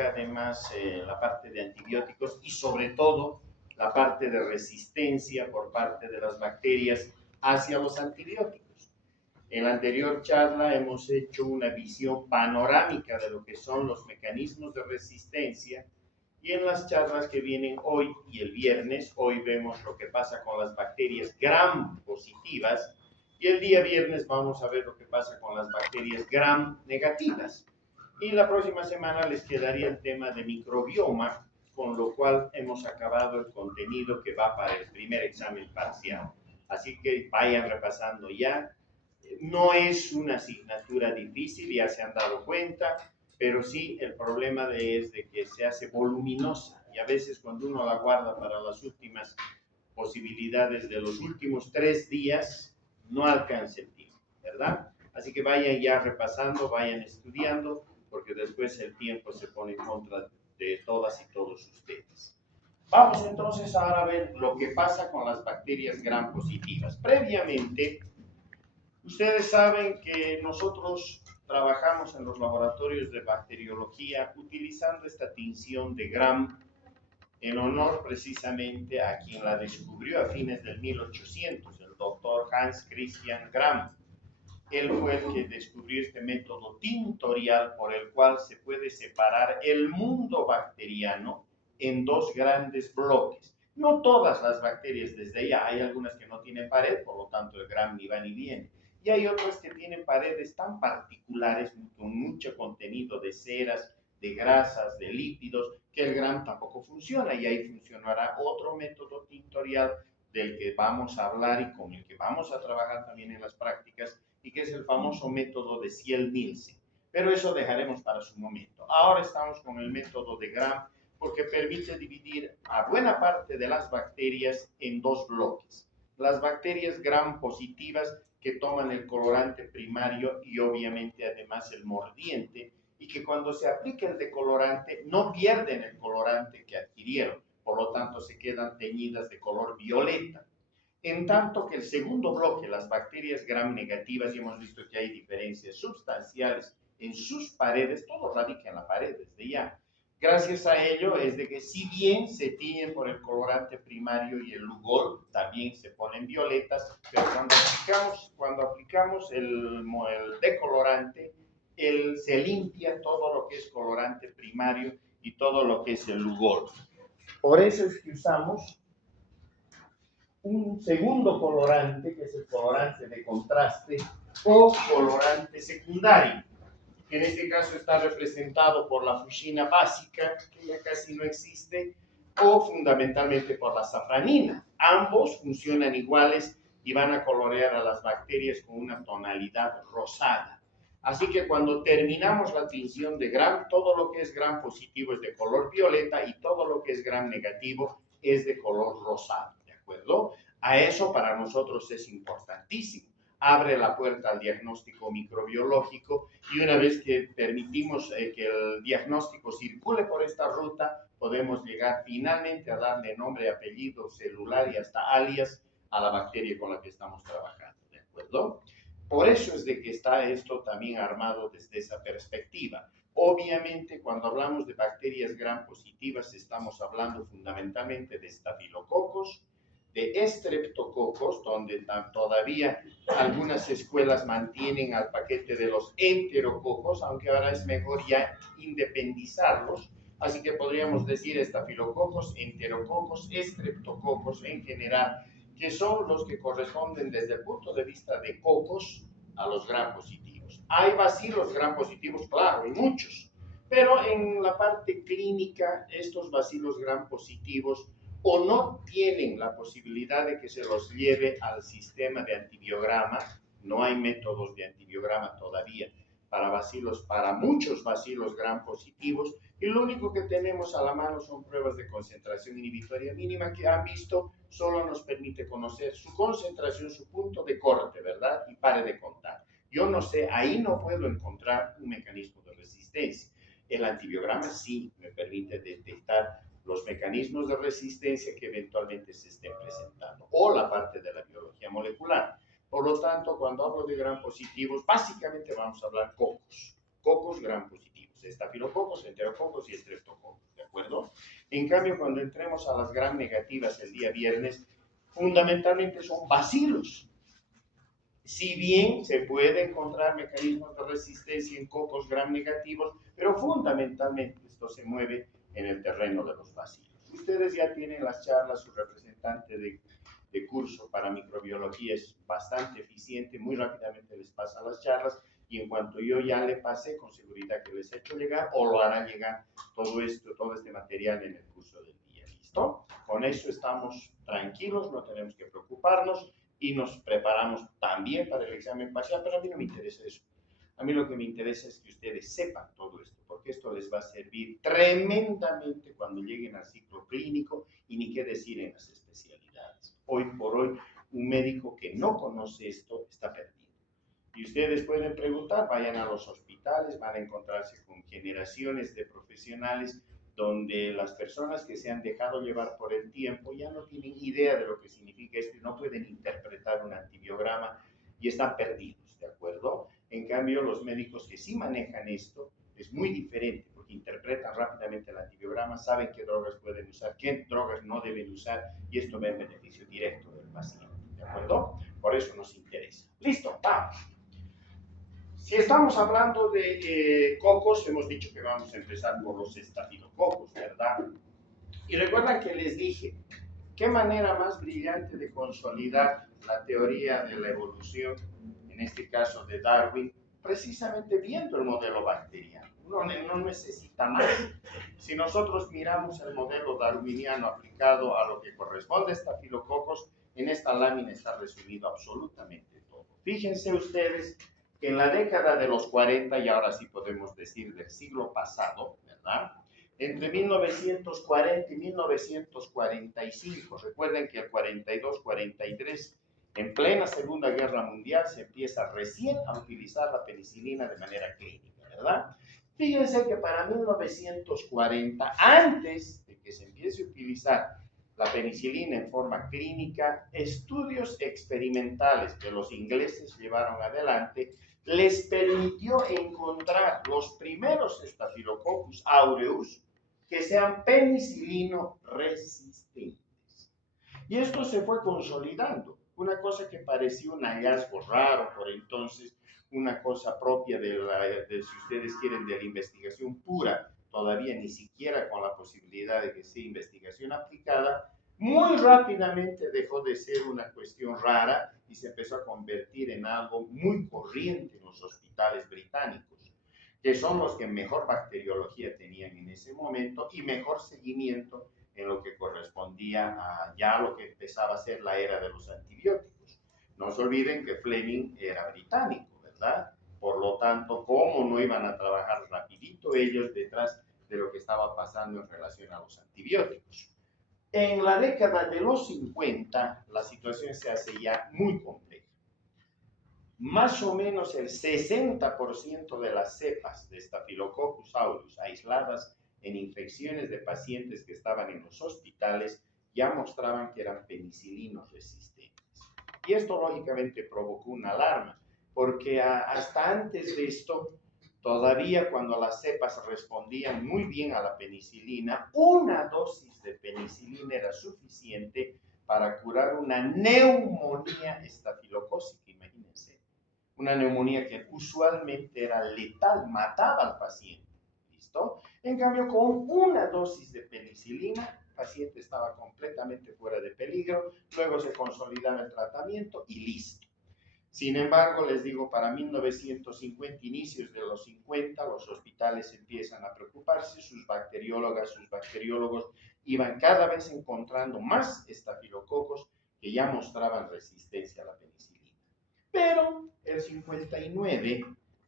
implica además la parte de antibióticos y sobre todo la parte de resistencia por parte de las bacterias hacia los antibióticos. En la anterior charla hemos hecho una visión panorámica de lo que son los mecanismos de resistencia y en las charlas que vienen hoy y el viernes, hoy vemos lo que pasa con las bacterias gram positivas y el día viernes vamos a ver lo que pasa con las bacterias gram negativas. Y la próxima semana les quedaría el tema de microbioma, con lo cual hemos acabado el contenido que va para el primer examen parcial. Así que vayan repasando ya. No es una asignatura difícil, ya se han dado cuenta, pero sí el problema es de que se hace voluminosa y a veces cuando uno la guarda para las últimas posibilidades de los últimos 3 días, no alcanza el tiempo, ¿verdad? Así que vayan ya repasando, vayan estudiando, porque después el tiempo se pone en contra de todas y todos ustedes. Vamos entonces ahora a ver lo que pasa con las bacterias gram positivas. Previamente, ustedes saben que nosotros trabajamos en los laboratorios de bacteriología utilizando esta tinción de Gram en honor precisamente a quien la descubrió a fines del 1800, el doctor Hans Christian Gram. Él fue el que descubrió este método tintorial por el cual se puede separar el mundo bacteriano en 2 grandes bloques. No todas las bacterias desde ya, hay algunas que no tienen pared, por lo tanto el Gram ni va ni viene. Y hay otras que tienen paredes tan particulares, con mucho contenido de ceras, de grasas, de lípidos, que el Gram tampoco funciona y ahí funcionará otro método tintorial del que vamos a hablar y con el que vamos a trabajar también en las prácticas y que es el famoso método de Ziel-Nielsen. Pero eso dejaremos para su momento. Ahora estamos con el método de Gram porque permite dividir a buena parte de las bacterias en 2 bloques. Las bacterias Gram positivas que toman el colorante primario y obviamente además el mordiente y que cuando se aplica el decolorante no pierden el colorante que adquirieron, por lo tanto se quedan teñidas de color violeta. En tanto que el segundo bloque, las bacterias gram negativas, y hemos visto que hay diferencias sustanciales en sus paredes, todo radica en la pared desde ya. Gracias a ello es de que si bien se tiñen por el colorante primario y el Lugol, también se ponen violetas, pero cuando aplicamos el decolorante, se limpia todo lo que es colorante primario y todo lo que es el Lugol. Por eso es que usamos un segundo colorante, que es el colorante de contraste o colorante secundario, que en este caso está representado por la fuchsina básica, que ya casi no existe, o fundamentalmente por la safranina. Ambos funcionan iguales y van a colorear a las bacterias con una tonalidad rosada. Así que cuando terminamos la tinción de Gram, todo lo que es Gram positivo es de color violeta y todo lo que es Gram negativo es de color rosado. ¿De acuerdo? A eso para nosotros es importantísimo. Abre la puerta al diagnóstico microbiológico y una vez que permitimos que el diagnóstico circule por esta ruta, podemos llegar finalmente a darle nombre, apellido, celular y hasta alias a la bacteria con la que estamos trabajando. ¿De acuerdo? Por eso es de que está esto también armado desde esa perspectiva. Obviamente, cuando hablamos de bacterias gram positivas, estamos hablando fundamentalmente de estafilococos, de estreptococos, donde todavía algunas escuelas mantienen al paquete de los enterococos, aunque ahora es mejor ya independizarlos. Así que podríamos decir estafilococos, enterococos, estreptococos en general, que son los que corresponden desde el punto de vista de cocos a los gram positivos. Hay bacilos gram positivos, claro, hay muchos, pero en la parte clínica estos bacilos gram positivos o no tienen la posibilidad de que se los lleve al sistema de antibiograma, no hay métodos de antibiograma todavía para muchos bacilos gram positivos, y lo único que tenemos a la mano son pruebas de concentración inhibitoria mínima que han visto solo nos permite conocer su concentración, su punto de corte, ¿verdad? Y pare de contar. Yo no sé, ahí no puedo encontrar un mecanismo de resistencia. El antibiograma sí me permite detectar los mecanismos de resistencia que eventualmente se estén presentando, o la parte de la biología molecular. Por lo tanto, cuando hablo de gram positivos, básicamente vamos a hablar cocos gram positivos. estafilococos, enterococos y estreptococos, ¿de acuerdo? En cambio, cuando entremos a las gram negativas el día viernes, fundamentalmente son bacilos. Si bien se puede encontrar mecanismos de resistencia en cocos gram negativos, pero fundamentalmente esto se mueve en el terreno de los bacilos. Ustedes ya tienen las charlas, su representante de curso para microbiología es bastante eficiente, muy rápidamente les pasa las charlas y en cuanto yo ya le pasé, con seguridad que les he hecho llegar o lo hará llegar todo este material en el curso del día. ¿Listo? Con eso estamos tranquilos, no tenemos que preocuparnos y nos preparamos también para el examen parcial, pero a mí no me interesa eso. A mí lo que me interesa es que ustedes sepan todo esto, porque esto les va a servir tremendamente cuando lleguen al ciclo clínico y ni qué decir en las especialidades. Hoy por hoy, un médico que no conoce esto está perdido. Y ustedes pueden preguntar, vayan a los hospitales, van a encontrarse con generaciones de profesionales donde las personas que se han dejado llevar por el tiempo ya no tienen idea de lo que significa esto y no pueden interpretar un antibiograma y están perdidos, ¿de acuerdo? En cambio, los médicos que sí manejan esto es muy diferente porque interpretan rápidamente el antibiograma, saben qué drogas pueden usar, qué drogas no deben usar y esto va en beneficio directo del paciente, ¿de acuerdo? Por eso nos interesa. Listo, vamos. Si estamos hablando de cocos, hemos dicho que vamos a empezar por los estafilococos, ¿verdad? Y recuerdan que les dije, ¿qué manera más brillante de consolidar la teoría de la evolución, en este caso de Darwin, precisamente viendo el modelo bacteriano? No necesita más. Si nosotros miramos el modelo darwiniano aplicado a lo que corresponde a estafilococos, en esta lámina está resumido absolutamente todo. Fíjense ustedes que en la década de los 40, y ahora sí podemos decir del siglo pasado, ¿verdad? Entre 1940 y 1945, recuerden que el 42-43, en plena Segunda Guerra Mundial, se empieza recién a utilizar la penicilina de manera clínica, ¿verdad? Fíjense que para 1940, antes de que se empiece a utilizar la penicilina en forma clínica, estudios experimentales que los ingleses llevaron adelante les permitió encontrar los primeros Staphylococcus aureus que sean penicilino resistentes. Y esto se fue consolidando. Una cosa que parecía un hallazgo raro por entonces, una cosa propia de si ustedes quieren, de la investigación pura, todavía ni siquiera con la posibilidad de que sea investigación aplicada, muy rápidamente dejó de ser una cuestión rara y se empezó a convertir en algo muy corriente en los hospitales británicos, que son los que mejor bacteriología tenían en ese momento y mejor seguimiento en lo que correspondía a ya lo que empezaba a ser la era de los antibióticos. No se olviden que Fleming era británico, ¿verdad? Por lo tanto, ¿cómo no iban a trabajar rapidito ellos detrás de lo que estaba pasando en relación a los antibióticos? En la década de los 50, la situación se hace ya muy compleja. Más o menos el 60% de las cepas de Staphylococcus aureus aisladas en infecciones de pacientes que estaban en los hospitales ya mostraban que eran penicilinos resistentes. Y esto lógicamente provocó una alarma, porque hasta antes de esto, todavía cuando las cepas respondían muy bien a la penicilina, una dosis de penicilina era suficiente para curar una neumonía estafilocócica, imagínense. Una neumonía que usualmente era letal, mataba al paciente. ¿Listo? En cambio, con una dosis de penicilina, el paciente estaba completamente fuera de peligro, luego se consolidaba el tratamiento y listo. Sin embargo, les digo, para 1950, inicios de los 50, los hospitales empiezan a preocuparse, sus bacteriólogas, sus bacteriólogos iban cada vez encontrando más estafilococos que ya mostraban resistencia a la penicilina. Pero el 59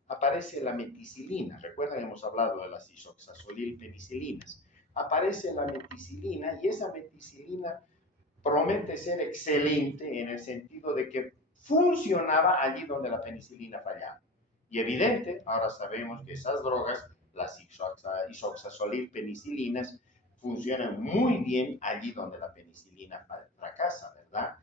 aparece la meticilina. Recuerdan, hemos hablado de las isoxazolil penicilinas. Aparece la meticilina y esa meticilina promete ser excelente en el sentido de que funcionaba allí donde la penicilina fallaba. Y evidente, ahora sabemos que esas drogas, las isoxazolil penicilinas, funcionan muy bien allí donde la penicilina fracasa, ¿verdad?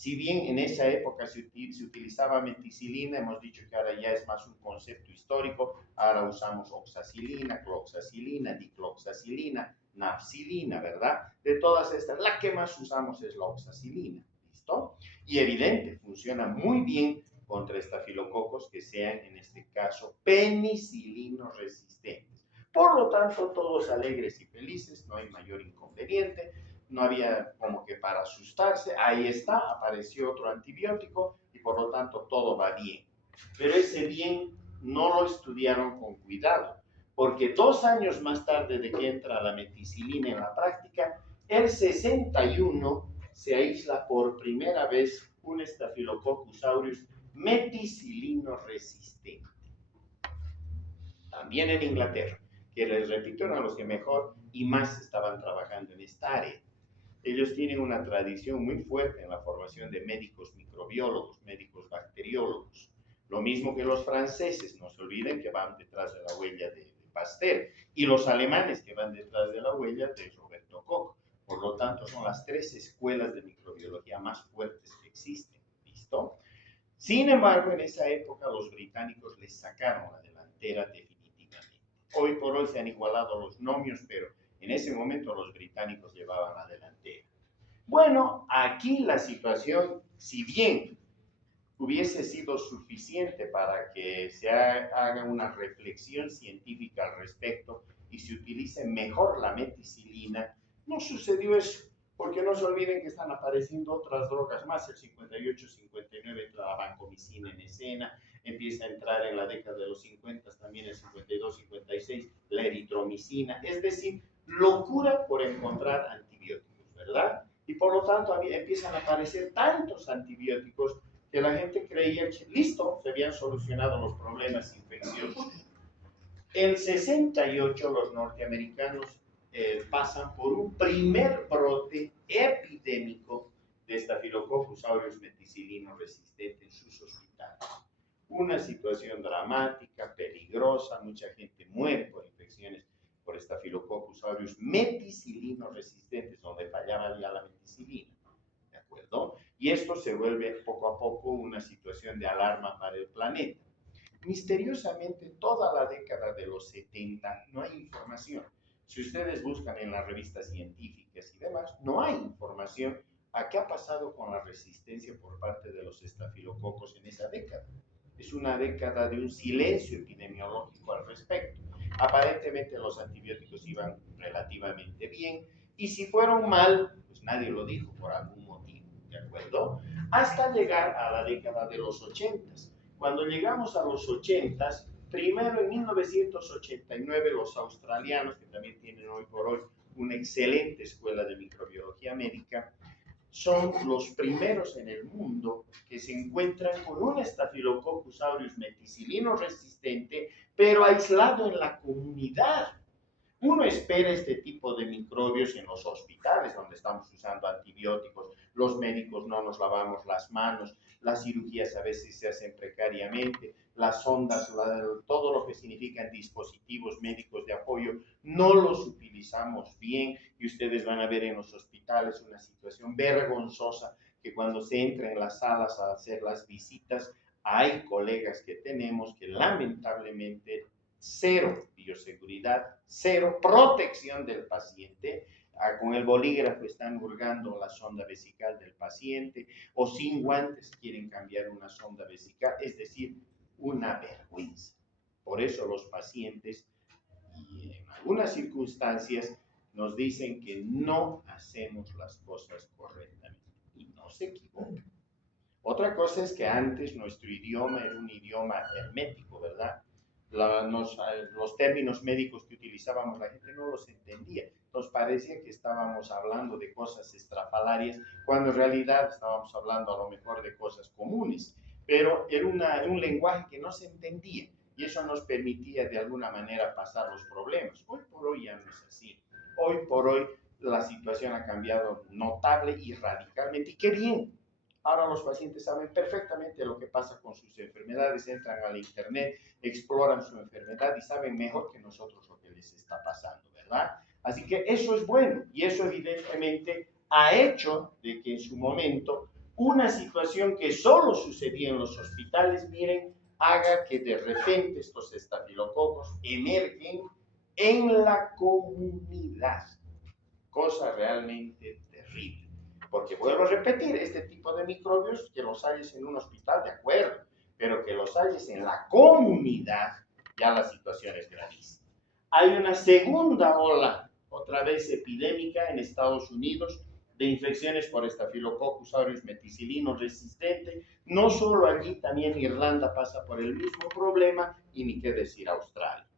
Si bien en esa época se utilizaba meticilina, hemos dicho que ahora ya es más un concepto histórico, ahora usamos oxacilina, cloxacilina, dicloxacilina, nafcilina, ¿verdad? De todas estas, la que más usamos es la oxacilina, ¿listo? Y evidente, funciona muy bien contra estafilococos que sean, en este caso, penicilinos resistentes. Por lo tanto, todos alegres y felices, no hay mayor inconveniente, no había como que para asustarse, ahí está, apareció otro antibiótico y por lo tanto todo va bien. Pero ese bien no lo estudiaron con cuidado, porque 2 años más tarde de que entra la meticilina en la práctica, el 61 se aísla por primera vez un Staphylococcus aureus meticilino resistente. También en Inglaterra, que les repito, eran los que mejor y más estaban trabajando en esta área. Ellos tienen una tradición muy fuerte en la formación de médicos microbiólogos, médicos bacteriólogos. Lo mismo que los franceses, no se olviden que van detrás de la huella de Pasteur, y los alemanes que van detrás de la huella de Roberto Koch. Por lo tanto, son las 3 escuelas de microbiología más fuertes que existen. ¿Listo? Sin embargo, en esa época los británicos les sacaron la delantera definitivamente. Hoy por hoy se han igualado los nomios, pero en ese momento los británicos llevaban la delantera. Bueno, aquí la situación, si bien hubiese sido suficiente para que se haga una reflexión científica al respecto y se utilice mejor la meticilina, no sucedió eso, porque no se olviden que están apareciendo otras drogas más. El 58-59 entra la vancomicina en escena, empieza a entrar en la década de los 50 también el 52-56 la eritromicina, es decir, locura por encontrar antibióticos, ¿verdad? Y por lo tanto empiezan a aparecer tantos antibióticos que la gente creía que listo, se habían solucionado los problemas infecciosos. En 68 los norteamericanos pasan por un primer brote epidémico de Staphylococcus aureus meticilino resistente en sus hospitales. Una situación dramática, peligrosa, mucha gente muere por infecciones por Staphylococcus aureus meticilino resistentes, donde fallaba ya la meticilina. ¿De acuerdo? Y esto se vuelve poco a poco una situación de alarma para el planeta. Misteriosamente, toda la década de los 70 no hay información. Si ustedes buscan en las revistas científicas y demás, no hay información a qué ha pasado con la resistencia por parte de los estafilococos en esa década. Es una década de un silencio epidemiológico al respecto. Aparentemente los antibióticos iban relativamente bien y si fueron mal, pues nadie lo dijo por algún motivo, ¿de acuerdo? Hasta llegar a la década de los 80. Cuando llegamos a los 80, primero en 1989 los australianos, que también tienen hoy por hoy una excelente escuela de microbiología médica, son los primeros en el mundo que se encuentran con un Staphylococcus aureus meticilino resistente, pero aislado en la comunidad. Uno espera este tipo de microbios en los hospitales donde estamos usando antibióticos, los médicos no nos lavamos las manos, las cirugías a veces se hacen precariamente, las sondas, todo lo que significan dispositivos médicos de apoyo, no los utilizamos bien y ustedes van a ver en los hospitales una situación vergonzosa que cuando se entra en las salas a hacer las visitas, hay colegas que tenemos que lamentablemente cero bioseguridad, cero protección del paciente. Con el bolígrafo están hurgando la sonda vesical del paciente o sin guantes quieren cambiar una sonda vesical, es decir, una vergüenza. Por eso los pacientes y en algunas circunstancias nos dicen que no hacemos las cosas correctamente y no se equivocan. Otra cosa es que antes nuestro idioma era un idioma hermético, ¿verdad? Los términos médicos que utilizábamos la gente no los entendía. Nos parecía que estábamos hablando de cosas estrafalarias cuando en realidad estábamos hablando a lo mejor de cosas comunes, pero era un lenguaje que no se entendía y eso nos permitía de alguna manera pasar los problemas. Hoy por hoy ya no es así. Hoy por hoy la situación ha cambiado notable y radicalmente y qué bien. Ahora los pacientes saben perfectamente lo que pasa con sus enfermedades, entran al internet, exploran su enfermedad y saben mejor que nosotros lo que les está pasando, ¿verdad? Así que eso es bueno y eso evidentemente ha hecho de que en su momento una situación que solo sucedía en los hospitales, miren, haga que de repente estos estafilococos emergen en la comunidad. Cosa realmente terrible. Porque vuelvo a repetir, este tipo de microbios, que los halles en un hospital, de acuerdo, pero que los halles en la comunidad, ya la situación es gravísima. Hay una segunda ola, otra vez epidémica en Estados Unidos, de infecciones por Staphylococcus aureus meticilino resistente. No solo allí, también Irlanda pasa por el mismo problema, y ni qué decir Australia.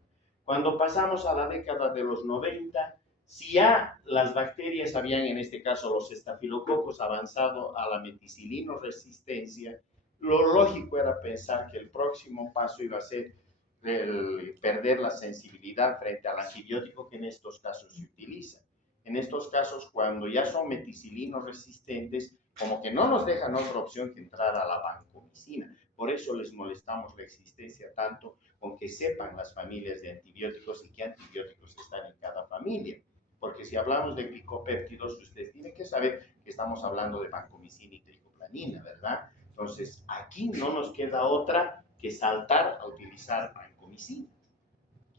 Cuando pasamos a la década de los 90, si ya las bacterias habían, en este caso los estafilococos, avanzado a la meticilino resistencia, lo lógico era pensar que el próximo paso iba a ser el perder la sensibilidad frente al antibiótico que en estos casos se utiliza. En estos casos, cuando ya son meticilino resistentes, como que no nos dejan otra opción que entrar a la vancomicina. Por eso les molestamos la existencia tanto, con que sepan las familias de antibióticos y qué antibióticos están en cada familia. Porque si hablamos de glicopéptidos, ustedes tienen que saber que estamos hablando de vancomicina y tricoplanina, ¿verdad? Entonces, aquí no nos queda otra que saltar a utilizar vancomicina.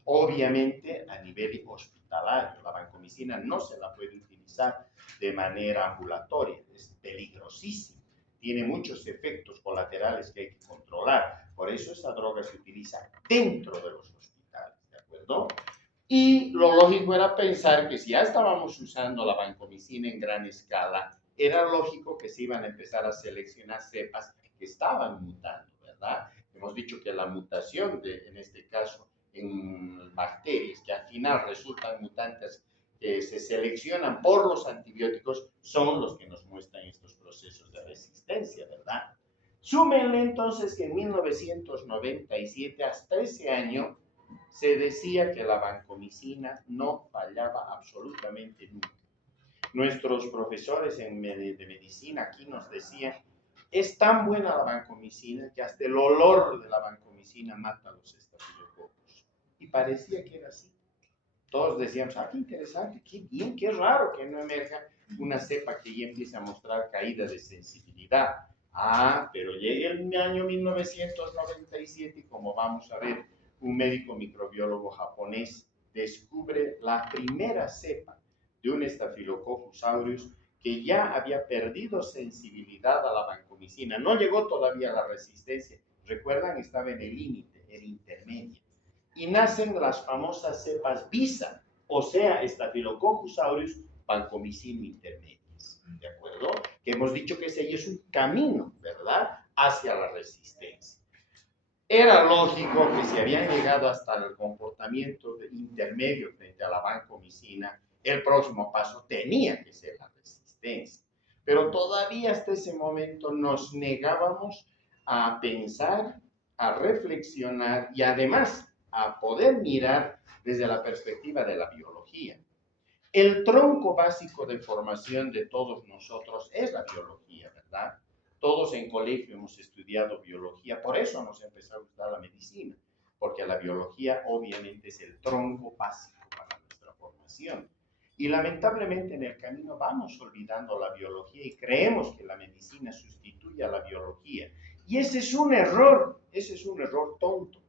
Obviamente, a nivel hospitalario, la vancomicina no se la puede utilizar de manera ambulatoria, es peligrosísima. Tiene muchos efectos colaterales que hay que controlar. Por eso esa droga se utiliza dentro de los hospitales, ¿de acuerdo? Y lo lógico era pensar que si ya estábamos usando la vancomicina en gran escala, era lógico que se iban a empezar a seleccionar cepas que estaban mutando, ¿verdad? Hemos dicho que la mutación, en este caso, en bacterias que al final resultan mutantes que se seleccionan por los antibióticos, son los que nos muestran estos procesos de resistencia, ¿verdad? Súmenle entonces que en 1997, hasta ese año, se decía que la vancomicina no fallaba absolutamente nunca. Nuestros profesores de medicina aquí nos decían, es tan buena la vancomicina que hasta el olor de la vancomicina mata a los estafilococos. Y parecía que era así. Todos decíamos, qué interesante, qué bien, qué raro que no emerja una cepa que ya empiece a mostrar caída de sensibilidad. Pero llega el año 1997 y como vamos a ver, un médico microbiólogo japonés descubre la primera cepa de un Staphylococcus aureus que ya había perdido sensibilidad a la vancomicina. No llegó todavía a la resistencia. Recuerdan, estaba en el límite, era intermedia. Y nacen las famosas cepas Visa, o sea, Staphylococcus aureus vancomicina intermedias. ¿De acuerdo? Que hemos dicho que ese es un camino, ¿verdad?, hacia la resistencia. Era lógico que si habían llegado hasta el comportamiento intermedio frente a la vancomicina, el próximo paso tenía que ser la resistencia. Pero todavía hasta ese momento nos negábamos a pensar, a reflexionar y además a poder mirar desde la perspectiva de la biología. El tronco básico de formación de todos nosotros es la biología, ¿verdad? Todos en colegio hemos estudiado biología, por eso nos empezó a gustar la medicina, porque la biología obviamente es el tronco básico para nuestra formación. Y lamentablemente en el camino vamos olvidando la biología y creemos que la medicina sustituye a la biología. Y ese es un error tonto,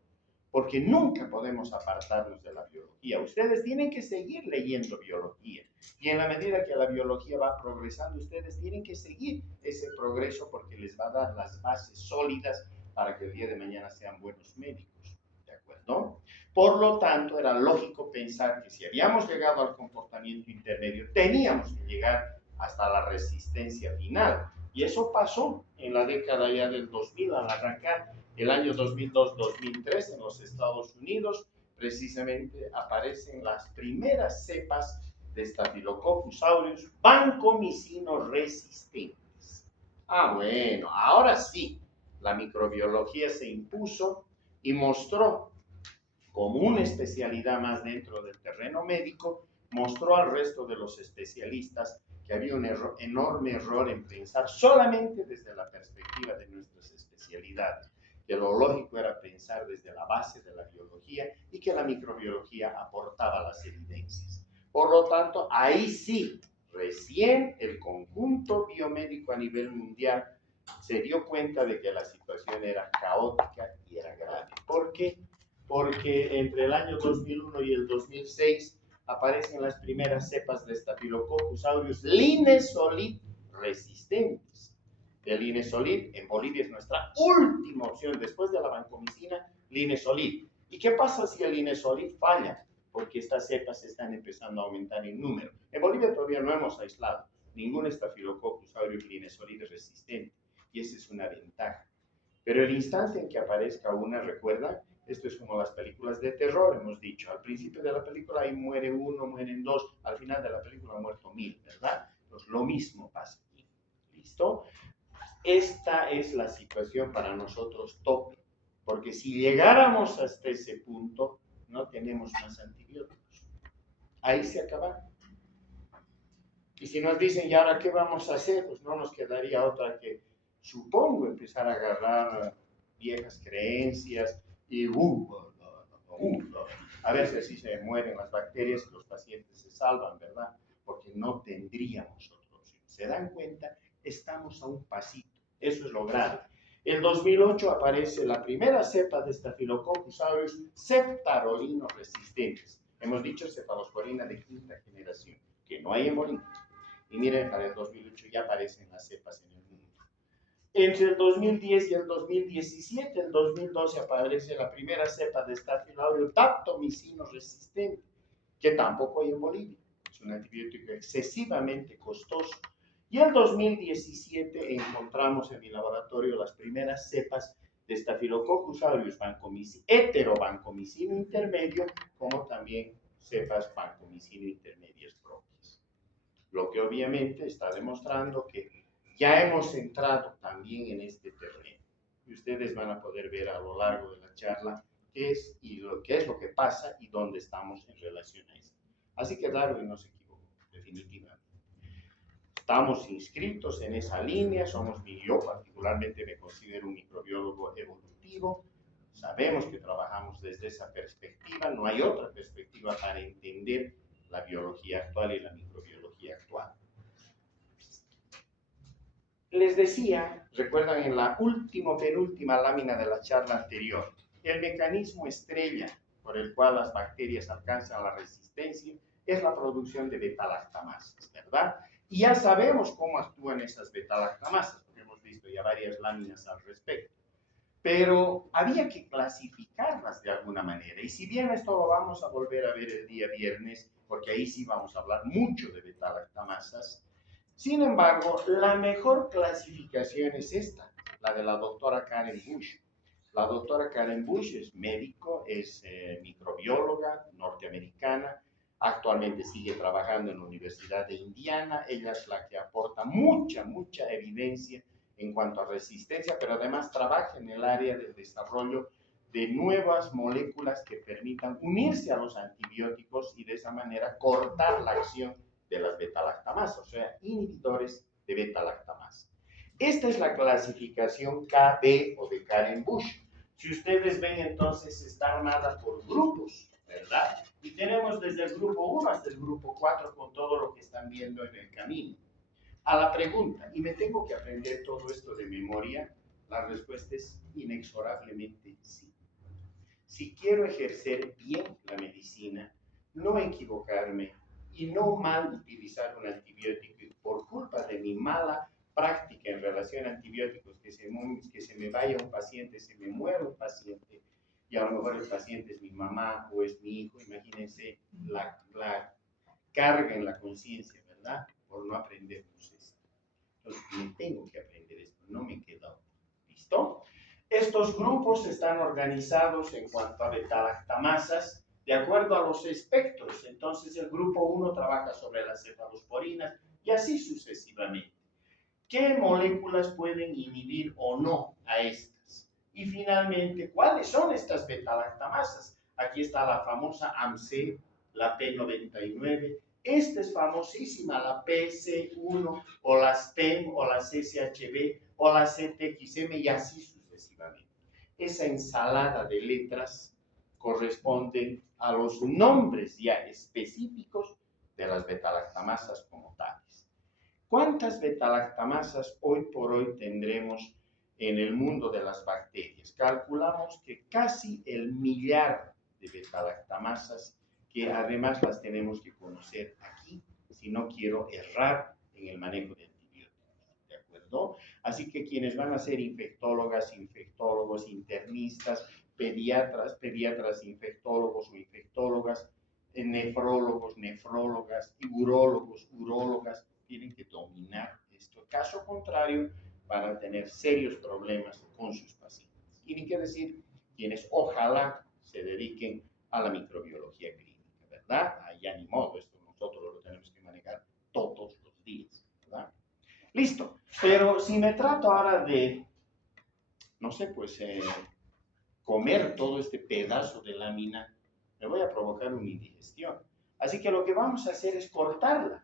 porque nunca podemos apartarnos de la biología. Ustedes tienen que seguir leyendo biología. Y en la medida que la biología va progresando, ustedes tienen que seguir ese progreso porque les va a dar las bases sólidas para que el día de mañana sean buenos médicos. ¿De acuerdo? Por lo tanto, era lógico pensar que si habíamos llegado al comportamiento intermedio, teníamos que llegar hasta la resistencia final. Y eso pasó en la década ya del 2000, al arrancar el año 2002-2003 en los Estados Unidos, precisamente aparecen las primeras cepas de Staphylococcus aureus vancomicino resistentes. Bueno, ahora sí, la microbiología se impuso y mostró como una especialidad más dentro del terreno médico, mostró al resto de los especialistas que había un enorme error en pensar solamente desde la perspectiva de nuestras especialidades, que lo lógico era pensar desde la base de la biología y que la microbiología aportaba las evidencias. Por lo tanto, ahí sí, recién el conjunto biomédico a nivel mundial se dio cuenta de que la situación era caótica y era grave. ¿Por qué? Porque entre el año 2001 y el 2006 aparecen las primeras cepas de Staphylococcus aureus Linesolid resistentes. El Linesolid en Bolivia es nuestra última opción después de la vancomicina, Linesolid. ¿Y qué pasa si el Linesolid falla? Porque estas cepas están empezando a aumentar en número. En Bolivia todavía no hemos aislado ningún Staphylococcus aureus Linesolid resistente, y esa es una ventaja. Pero el instante en que aparezca una, recuerda, esto es como las películas de terror, hemos dicho, al principio de la película ahí muere uno, mueren dos, al final de la película han muerto 1000, ¿verdad? Entonces lo mismo pasa aquí, ¿listo? Esta es la situación para nosotros tope, porque si llegáramos hasta ese punto, no tenemos más antibióticos. Ahí se acaba. Y si nos dicen, ¿y ahora qué vamos a hacer? Pues no nos quedaría otra que, supongo, empezar a agarrar viejas creencias y a veces sí se mueren las bacterias, los pacientes se salvan, ¿verdad? Porque no tendríamos otra opción. ¿Se dan cuenta? Estamos a un pasito. Eso es lo grave. En 2008 aparece la primera cepa de Staphylococcus aureus septarolino resistentes. Hemos dicho cefalosporina de quinta generación, que no hay en Bolivia. Y miren, para el 2008 ya aparecen las cepas en el mundo. Entre el 2010 y el 2017, el 2012 aparece la primera cepa de Staphylococcus daptomicino resistente, que tampoco hay en Bolivia. Es un antibiótico excesivamente costoso. Y en 2017 encontramos en mi laboratorio las primeras cepas de Staphylococcus aureus heterovancomicino intermedio, como también cepas vancomicino intermedias propias. Lo que obviamente está demostrando que ya hemos entrado también en este terreno. Y ustedes van a poder ver a lo largo de la charla qué es lo que pasa y dónde estamos en relación a esto. Así que Darwin no se equivocó, definitivamente. Estamos inscritos en esa línea, yo particularmente me considero un microbiólogo evolutivo, sabemos que trabajamos desde esa perspectiva, no hay otra perspectiva para entender la biología actual y la microbiología actual. Les decía, recuerdan en la penúltima lámina de la charla anterior, el mecanismo estrella por el cual las bacterias alcanzan la resistencia es la producción de beta-lactamasas, ¿verdad? Y ya sabemos cómo actúan esas beta-lactamasas, porque hemos visto ya varias láminas al respecto. Pero había que clasificarlas de alguna manera. Y si bien esto lo vamos a volver a ver el día viernes, porque ahí sí vamos a hablar mucho de beta-lactamasas, sin embargo, la mejor clasificación es esta, la de la doctora Karen Bush. La doctora Karen Bush es médico, es microbióloga norteamericana, actualmente sigue trabajando en la Universidad de Indiana. Ella es la que aporta mucha evidencia en cuanto a resistencia, pero además trabaja en el área del desarrollo de nuevas moléculas que permitan unirse a los antibióticos y de esa manera cortar la acción de las beta-lactamasas, o sea, inhibidores de beta-lactamasa. Esta es la clasificación KB o de Karen Bush. Si ustedes ven, entonces está armada por grupos, ¿verdad? Y tenemos desde el grupo 1 hasta el grupo 4 con todo lo que están viendo en el camino. A la pregunta, ¿y me tengo que aprender todo esto de memoria? La respuesta es inexorablemente sí. Si quiero ejercer bien la medicina, no equivocarme y no mal utilizar un antibiótico y por culpa de mi mala práctica en relación a antibióticos, que se me vaya un paciente, se me muera un paciente, y a lo mejor el paciente es mi mamá o es mi hijo, imagínense la carga en la conciencia, ¿verdad? Por no aprendernos esto. Entonces, me tengo que aprender esto, no me queda. ¿Listo? Estos grupos están organizados en cuanto a beta-lactamasas de acuerdo a los espectros. Entonces, el grupo 1 trabaja sobre las cefalosporinas y así sucesivamente. ¿Qué moléculas pueden inhibir o no a estas? Y finalmente, ¿cuáles son estas beta-lactamasas? Aquí está la famosa AMC, la P99. Esta es famosísima, la PC1 o la STEM o la CCHB o la CTXM y así sucesivamente. Esa ensalada de letras corresponden a los nombres ya específicos de las beta-lactamasas como tales. ¿Cuántas beta-lactamasas hoy por hoy tendremos en el mundo de las bacterias? Calculamos que casi el millar de beta-lactamasas, que además las tenemos que conocer aquí, si no quiero errar en el manejo de antibióticos, ¿de acuerdo? Así que quienes van a ser infectólogas, infectólogos, internistas, pediatras, infectólogos o infectólogas, nefrólogos, nefrólogas, urólogos, urólogas, tienen que dominar esto. Caso contrario, van a tener serios problemas con sus pacientes. Y ni qué decir, quienes ojalá se dediquen a la microbiología clínica, ¿verdad? Ya ni modo, esto nosotros lo tenemos que manejar todos los días, ¿verdad? Listo, pero si me trato ahora de, no sé, pues comer todo este pedazo de lámina, me voy a provocar una indigestión. Así que lo que vamos a hacer es cortarla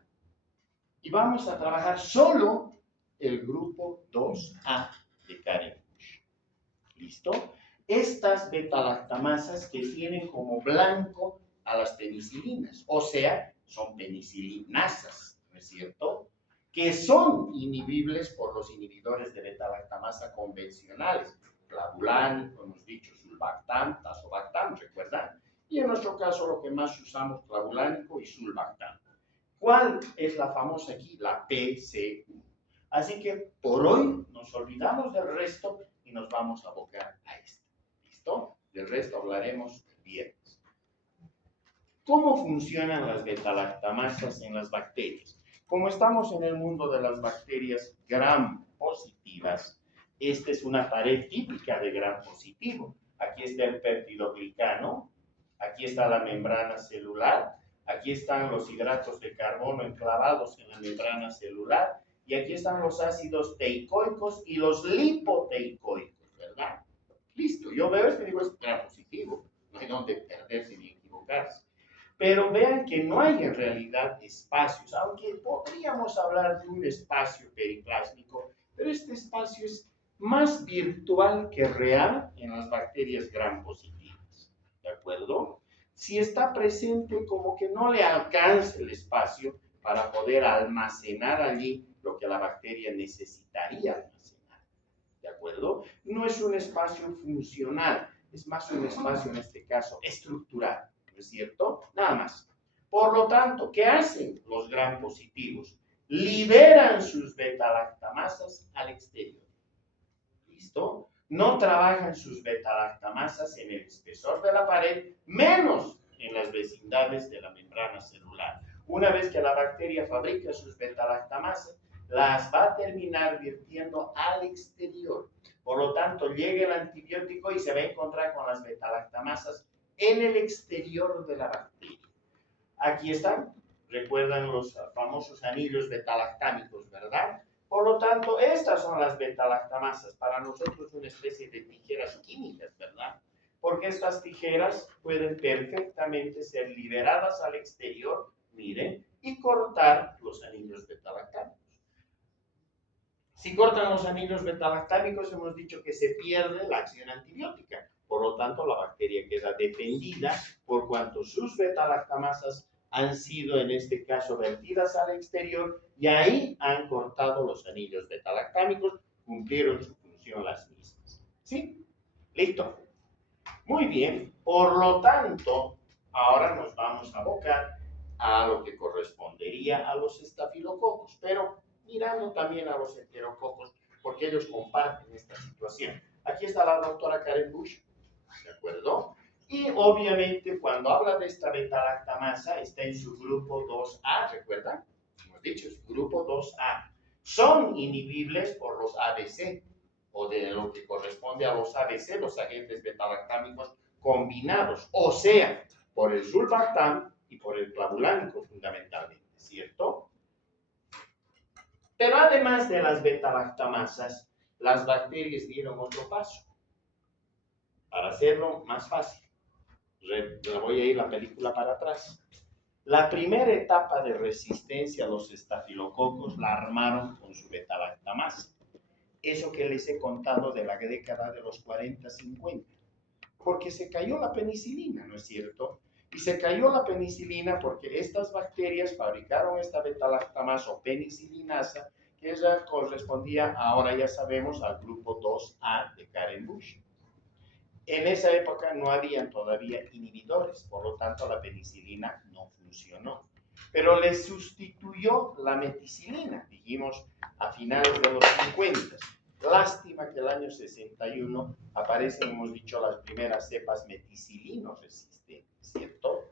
y vamos a trabajar solo el grupo 2A de Karen Bush. ¿Listo? Estas beta-lactamasas que tienen como blanco a las penicilinas, o sea, son penicilinasas, ¿no es cierto? Que son inhibibles por los inhibidores de beta-lactamasa convencionales, clavulánico, hemos dicho, sulbactam, tazobactam, ¿recuerdan? Y en nuestro caso lo que más usamos, clavulánico y sulbactam. ¿Cuál es la famosa aquí? La PC1. Así que por hoy nos olvidamos del resto y nos vamos a abocar a esta. ¿Listo? Del resto hablaremos el viernes. ¿Cómo funcionan las beta-lactamasas en las bacterias? Como estamos en el mundo de las bacterias gram positivas, esta es una pared típica de gram positivo. Aquí está el peptidoglicano, aquí está la membrana celular, aquí están los hidratos de carbono enclavados en la membrana celular y aquí están los ácidos teicoicos y los lipoteicoicos, ¿verdad? Listo, yo veo esto y digo, es gram positivo, no hay donde perderse ni equivocarse. Pero vean que no hay en realidad espacios, aunque podríamos hablar de un espacio periplásmico, pero este espacio es más virtual que real en las bacterias gram positivas, ¿de acuerdo? Si está presente, como que no le alcanza el espacio para poder almacenar allí lo que la bacteria necesitaría almacenar, ¿de acuerdo? No es un espacio funcional, es más un espacio, en este caso, estructural, ¿no es cierto? Nada más. Por lo tanto, ¿qué hacen los gram positivos? Liberan sus beta-lactamasas al exterior. ¿Listo? No trabajan sus beta-lactamasas en el espesor de la pared, menos en las vecindades de la membrana celular. Una vez que la bacteria fabrica sus beta-lactamasas, las va a terminar virtiendo al exterior. Por lo tanto, llega el antibiótico y se va a encontrar con las beta-lactamasas en el exterior de la bacteria. Aquí están, recuerdan los famosos anillos beta-lactámicos, ¿verdad? Por lo tanto, estas son las beta-lactamasas. Para nosotros una especie de tijeras químicas, ¿verdad? Porque estas tijeras pueden perfectamente ser liberadas al exterior, miren, y cortar los anillos beta-lactámicos. Si cortan los anillos beta-lactámicos, hemos dicho que se pierde la acción antibiótica. Por lo tanto, la bacteria queda defendida por cuanto sus beta-lactamasas han sido, en este caso, vertidas al exterior y ahí han cortado los anillos beta-lactámicos, cumplieron su función las mismas. ¿Sí? Listo. Muy bien. Por lo tanto, ahora nos vamos a abocar a lo que correspondería a los estafilococos, pero mirando también a los enterococos, porque ellos comparten esta situación. Aquí está la doctora Karen Bush, ¿de acuerdo? Y obviamente cuando habla de esta beta-lactamasa está en su grupo 2A, ¿recuerdan? Hemos dicho, es grupo 2A. Son inhibibles por los ABC, o de lo que corresponde a los ABC, los agentes beta-lactámicos combinados, o sea, por el sulbactam y por el clavulánico fundamentalmente, ¿cierto? Pero además de las beta-lactamasas, las bacterias dieron otro paso. Para hacerlo más fácil, voy a ir la película para atrás. La primera etapa de resistencia a los estafilococos la armaron con su beta-lactamasa. Eso que les he contado de la década de los 40-50. Porque se cayó la penicilina, ¿no es cierto? Y se cayó la penicilina porque estas bacterias fabricaron esta beta-lactamasa o penicilinasa, que ella correspondía, ahora ya sabemos, al grupo 2A de Karen Bush. En esa época no habían todavía inhibidores, por lo tanto la penicilina no funcionó. Pero le sustituyó la meticilina, dijimos, a finales de los 50. Lástima que el año 61 aparecen, hemos dicho, las primeras cepas meticilino resistentes, ¿cierto?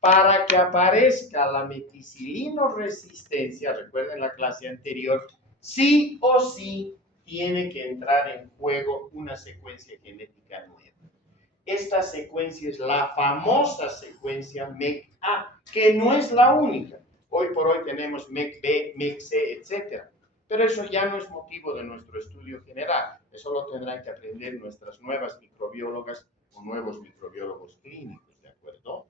Para que aparezca la meticilino resistencia, recuerden la clase anterior, sí o sí tiene que entrar en juego una secuencia genética nueva. Esta secuencia es la famosa secuencia MEC-A, que no es la única. Hoy por hoy tenemos MEC-B, MEC-C, etc. Pero eso ya no es motivo de nuestro estudio general. Eso lo tendrán que aprender nuestras nuevas microbiólogas o nuevos microbiólogos clínicos, ¿de acuerdo?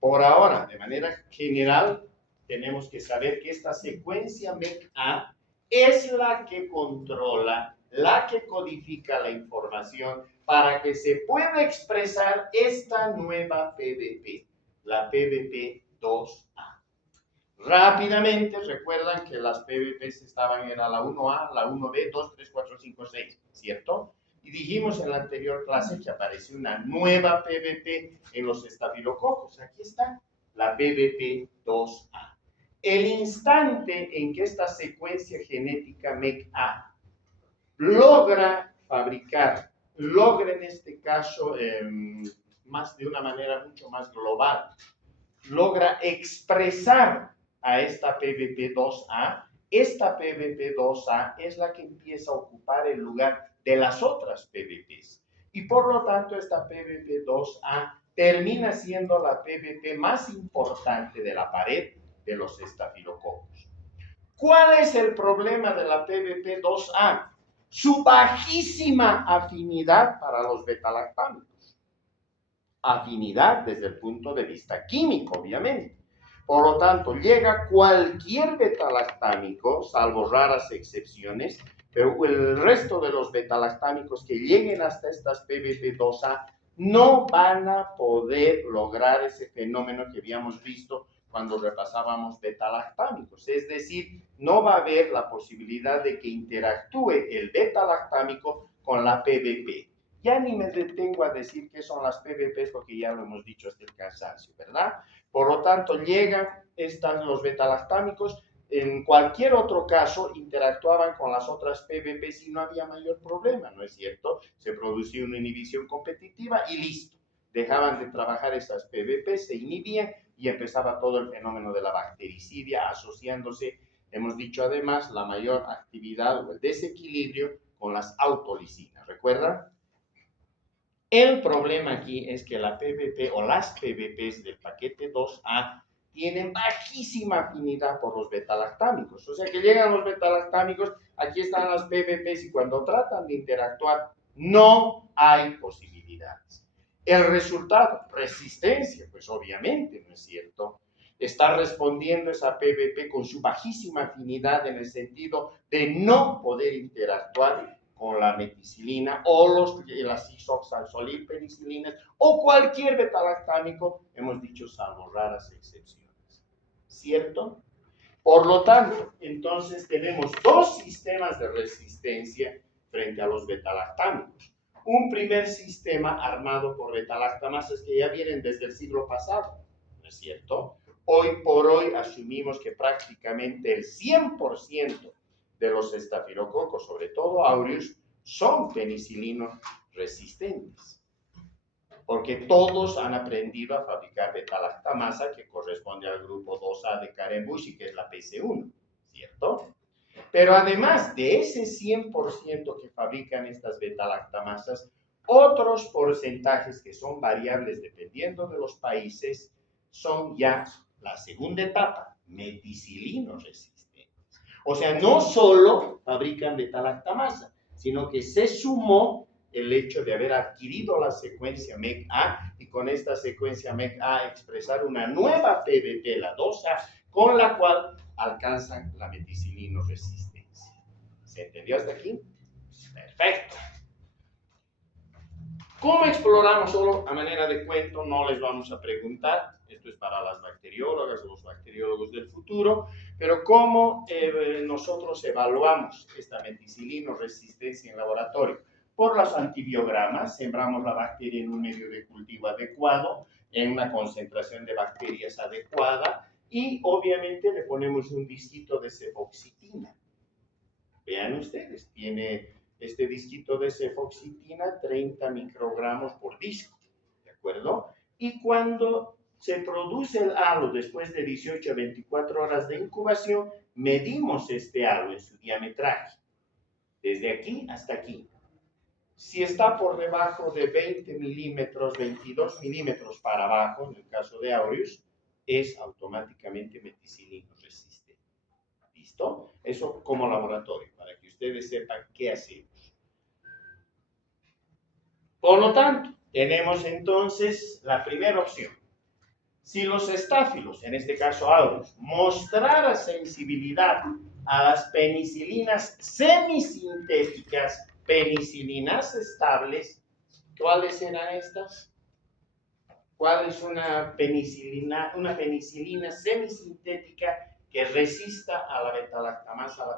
Por ahora, de manera general, tenemos que saber que esta secuencia MEC-A es la que controla, la que codifica la información para que se pueda expresar esta nueva PBP, la PBP2A. Rápidamente, recuerdan que las PBPs era la 1A, la 1B, 2, 3, 4, 5, 6, ¿cierto? Y dijimos en la anterior clase que aparece una nueva PBP en los estafilococos. Aquí está, la PBP2A. El instante en que esta secuencia genética MEC-A logra fabricar, logra en este caso, más de una manera mucho más global, logra expresar a esta PBP2A, esta PBP2A es la que empieza a ocupar el lugar de las otras PBPs. Y por lo tanto, esta PBP2A termina siendo la PBP más importante de la pared de los estafilococos. ¿Cuál es el problema de la PBP2A? Su bajísima afinidad para los betalactámicos. Afinidad desde el punto de vista químico, obviamente. Por lo tanto, llega cualquier betalactámico, salvo raras excepciones, pero el resto de los betalactámicos que lleguen hasta estas PBP2A no van a poder lograr ese fenómeno que habíamos visto cuando repasábamos betalactámicos. Es decir, no va a haber la posibilidad de que interactúe el betalactámico con la PBP. Ya ni me detengo a decir qué son las PBPs porque ya lo hemos dicho hasta el cansancio, ¿verdad? Por lo tanto, llegan los betalactámicos. En cualquier otro caso, interactuaban con las otras PBPs y no había mayor problema, ¿no es cierto? Se producía una inhibición competitiva y listo. Dejaban de trabajar esas PBPs, se inhibían y empezaba todo el fenómeno de la bactericidia asociándose, hemos dicho además, la mayor actividad o el desequilibrio con las autolisinas. ¿Recuerdan? El problema aquí es que la PBP o las PBPs del paquete 2A tienen bajísima afinidad por los betalactámicos. O sea que llegan los betalactámicos, aquí están las PBPs y cuando tratan de interactuar no hay posibilidades. El resultado, resistencia, pues obviamente, ¿no es cierto? Está respondiendo esa PBP con su bajísima afinidad en el sentido de no poder interactuar con la meticilina o las isoxazolinpenicilinas o cualquier betalactámico, hemos dicho salvo raras excepciones. ¿Cierto? Por lo tanto, entonces tenemos dos sistemas de resistencia frente a los betalactámicos. Un primer sistema armado por betalactamasas que ya vienen desde el siglo pasado, ¿no es cierto? Hoy por hoy asumimos que prácticamente el 100% de los estafilococos, sobre todo aureus, son penicilino resistentes. Porque todos han aprendido a fabricar betalactamasa, que corresponde al grupo 2A de Karen Bush, que es la PC1, ¿cierto? Pero además de ese 100% que fabrican estas betalactamasas, otros porcentajes que son variables dependiendo de los países son ya la segunda etapa, meticilino resistentes. O sea, no solo fabrican betalactamasa, sino que se sumó el hecho de haber adquirido la secuencia MEC-A y con esta secuencia MEC-A expresar una nueva PBP, la 2A, con la cual alcanzan la meticilino resistencia. ¿Se entendió hasta aquí? Perfecto. ¿Cómo exploramos? Solo a manera de cuento, no les vamos a preguntar, esto es para las bacteriólogas o los bacteriólogos del futuro, pero ¿cómo nosotros evaluamos esta meticilino resistencia en laboratorio? Por los antibiogramas, sembramos la bacteria en un medio de cultivo adecuado, en una concentración de bacterias adecuada, y obviamente le ponemos un disquito de cefoxitina. Vean ustedes, tiene este disquito de cefoxitina 30 microgramos por disco, ¿de acuerdo? Y cuando se produce el halo después de 18 a 24 horas de incubación, medimos este halo en su diametraje, desde aquí hasta aquí. Si está por debajo de 20 milímetros, 22 milímetros para abajo, en el caso de aureus, es automáticamente meticilino resistente. ¿Listo? Eso como laboratorio, para que ustedes sepan qué hacemos. Por lo tanto, tenemos entonces la primera opción. Si los estáfilos, en este caso aureus, mostrara sensibilidad a las penicilinas semisintéticas, penicilinas estables, ¿cuáles serán estas? ¿Cuál es una penicilina semisintética que resista a la beta-lactamasa, a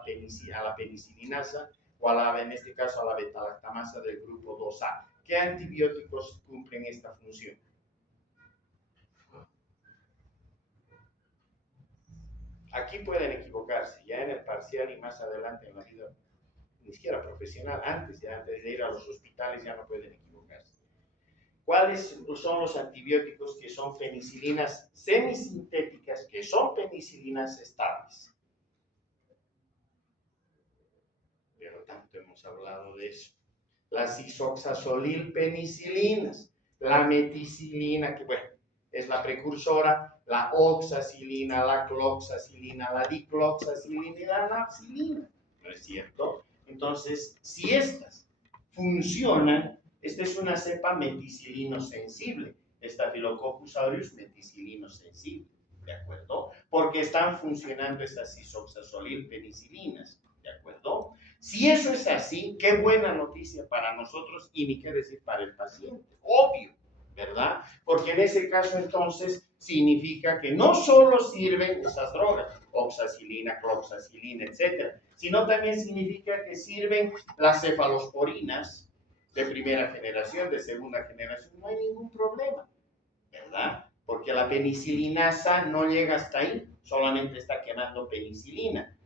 la penicilinasa o en este caso a la beta-lactamasa del grupo 2A? ¿Qué antibióticos cumplen esta función? Aquí pueden equivocarse, ya en el parcial y más adelante en la vida, ni siquiera profesional, antes de ir a los hospitales ya no pueden equivocarse. ¿Cuáles son los antibióticos que son penicilinas semisintéticas, que son penicilinas estables? Pero tanto hemos hablado de eso. Las isoxazolilpenicilinas, la meticilina, que bueno, es la precursora, la oxacilina, la cloxacilina, la dicloxacilina y la napsilina, ¿no es cierto? Entonces, si estas funcionan, esta es una cepa meticilino sensible, Staphylococcus aureus meticilino sensible, ¿de acuerdo? Porque están funcionando estas isoxazolilpenicilinas, ¿de acuerdo? Si eso es así, qué buena noticia para nosotros y ni qué decir para el paciente, obvio, ¿verdad? Porque en ese caso entonces significa que no solo sirven esas drogas, oxacilina, cloxacilina, etcétera, sino también significa que sirven las cefalosporinas de primera generación, de segunda generación, no hay ningún problema, ¿verdad? Porque la penicilinasa no llega hasta ahí, solamente está quemando penicilina.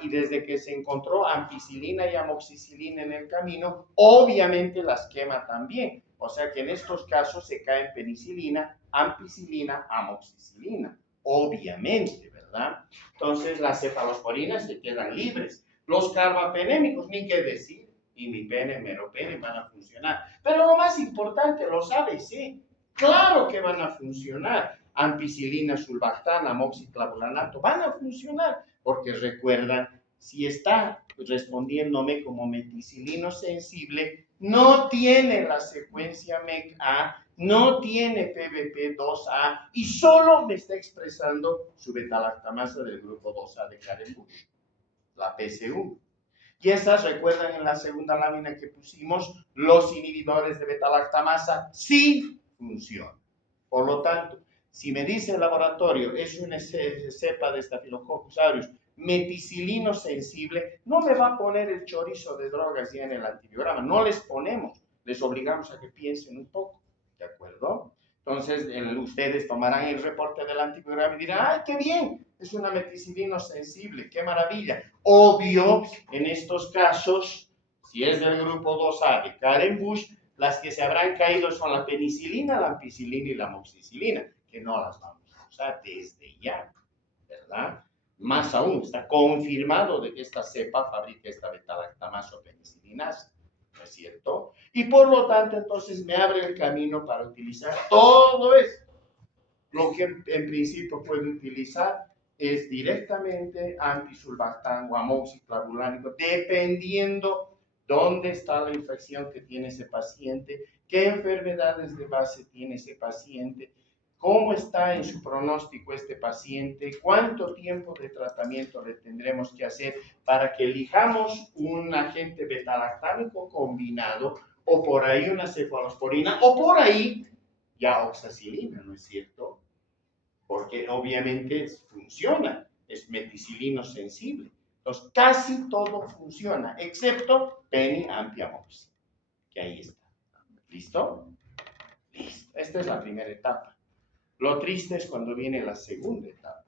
Y desde que se encontró ampicilina y amoxicilina en el camino, obviamente las quema también. O sea que en estos casos se cae en penicilina, ampicilina, amoxicilina, obviamente, ¿verdad? Entonces las cefalosporinas se quedan libres. Los carbapenémicos, ni qué decir, imipenem, meropenem van a funcionar. Pero lo más importante, los ABC, claro que van a funcionar. Ampicilina, sulbactana, amoxiclavulanato, van a funcionar. Porque recuerdan, si está respondiéndome como meticilino sensible, no tiene la secuencia MEC-A, no tiene PBP2A y solo me está expresando su beta-lactamasa del grupo 2A de Karen-Busch, la PCU. Y esas, recuerdan en la segunda lámina que pusimos, los inhibidores de beta-lactamasa sí funcionan. Por lo tanto, si me dice el laboratorio es una cepa de Staphylococcus aureus meticilino sensible, no me va a poner el chorizo de drogas ya en el antibiograma, no les ponemos, les obligamos a que piensen un poco, ¿de acuerdo? Entonces, ustedes tomarán el reporte del antibiograma y dirán, ¡ay, qué bien! Es una meticilino sensible, ¡qué maravilla! Obvio, en estos casos, si es del grupo 2A de Karen-Busch, las que se habrán caído son la penicilina, la ampicilina y la amoxicilina, que no las vamos a usar desde ya, ¿verdad? Más aún, está confirmado de que esta cepa fabrica esta beta-lactamasa o penicilinasa, ¿no es cierto? Y por lo tanto, entonces me abre el camino para utilizar todo esto. Lo que en principio puedo utilizar es directamente antisulbactam o amoxiclavulánico, dependiendo dónde está la infección que tiene ese paciente, qué enfermedades de base tiene ese paciente, cómo está en su pronóstico este paciente, cuánto tiempo de tratamiento le tendremos que hacer para que elijamos un agente beta-lactámico combinado o por ahí una cefalosporina, o por ahí ya oxacilina, ¿no es cierto? Porque obviamente funciona, es meticilino sensible. Entonces, casi todo funciona, excepto peniampiamoxi, que ahí está. ¿Listo? Listo. Esta es la primera etapa. Lo triste es cuando viene la segunda etapa.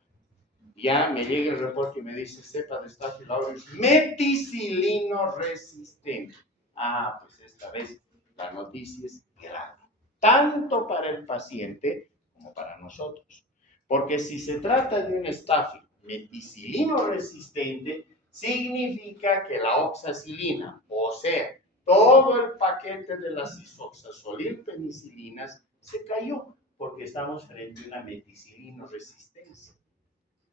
Ya me llega el reporte y me dice cepa de Staphylococcus aureus meticilino resistente. Ah, pues esta vez la noticia es grave, tanto para el paciente como para nosotros. Porque si se trata de un Staphylococcus meticilino resistente, significa que la oxacilina, o sea, todo el paquete de las isoxazolilpenicilinas se cayó, porque estamos frente a una meticilino resistencia,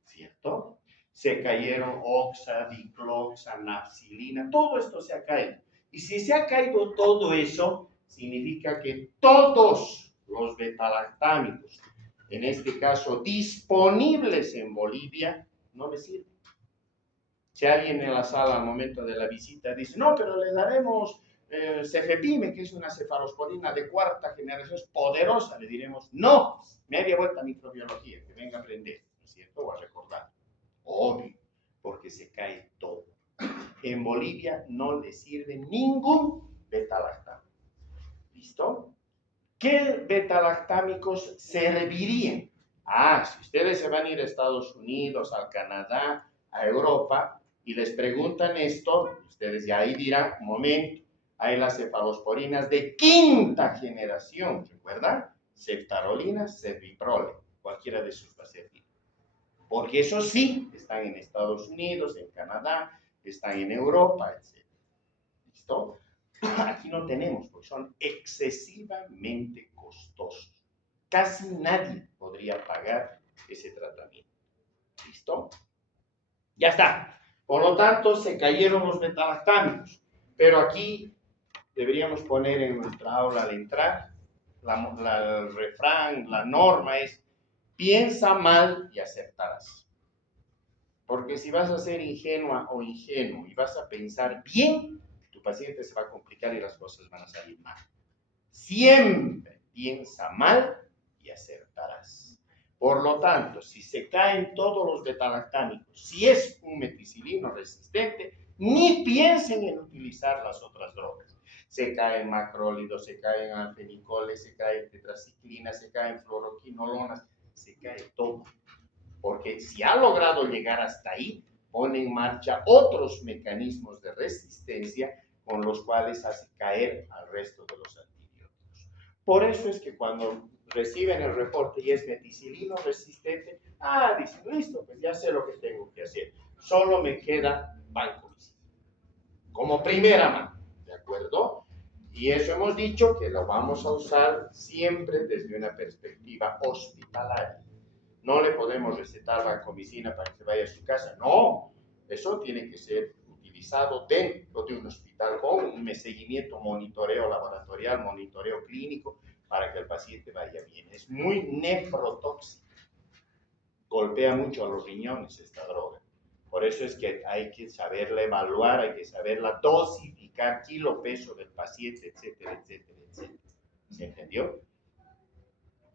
¿cierto? Se cayeron oxa, dicloxa, nafcilina, todo esto se ha caído. Y si se ha caído todo eso, significa que todos los betalactámicos, en este caso disponibles en Bolivia, no le sirven. Si alguien en la sala al momento de la visita dice, no, pero le daremos cefepime, que es una cefalosporina de cuarta generación, es poderosa, le diremos, no, media vuelta a microbiología, que venga a aprender, ¿no es cierto? O a recordar. Obvio, porque se cae todo. En Bolivia no le sirve ningún betalactámico. ¿Listo? ¿Qué betalactámicos servirían? Ah, si ustedes se van a ir a Estados Unidos, al Canadá, a Europa, y les preguntan esto, ustedes ya ahí dirán, un momento, hay las cefalosporinas de quinta generación, ¿recuerdan? Ceftarolina, ceviprole, cualquiera de sus va a servir. Porque eso sí, están en Estados Unidos, en Canadá, están en Europa, etc. ¿Listo? Aquí no tenemos, porque son excesivamente costosos. Casi nadie podría pagar ese tratamiento. ¿Listo? Ya está. Por lo tanto, se cayeron los betalactámicos. Pero aquí deberíamos poner en nuestra aula al entrar, el refrán, la norma es, piensa mal y aceptarás. Porque si vas a ser ingenua o ingenuo y vas a pensar bien, tu paciente se va a complicar y las cosas van a salir mal. Siempre piensa mal y acertarás. Por lo tanto, si se caen todos los betalactámicos, si es un meticilino resistente, ni piensen en utilizar las otras drogas. Se caen macrólidos, se caen alfenicoles, se caen tetraciclinas, se caen fluoroquinolonas, se cae todo. Porque si ha logrado llegar hasta ahí, pone en marcha otros mecanismos de resistencia con los cuales hace caer al resto de los antibióticos. Por eso es que cuando reciben el reporte y es meticilino resistente, dicen, listo, pues ya sé lo que tengo que hacer. Solo me queda vancomicina. Como primera mano, ¿de acuerdo? Y eso hemos dicho que lo vamos a usar siempre desde una perspectiva hospitalaria. No le podemos recetar vancomicina para que vaya a su casa. No, eso tiene que ser utilizado dentro de un hospital con un seguimiento, monitoreo laboratorial, monitoreo clínico, para que el paciente vaya bien. Es muy nefrotóxica. Golpea mucho a los riñones esta droga. Por eso es que hay que saberla evaluar, hay que saberla dosificar, kilo, peso del paciente, etcétera, etcétera, etcétera. ¿Se entendió?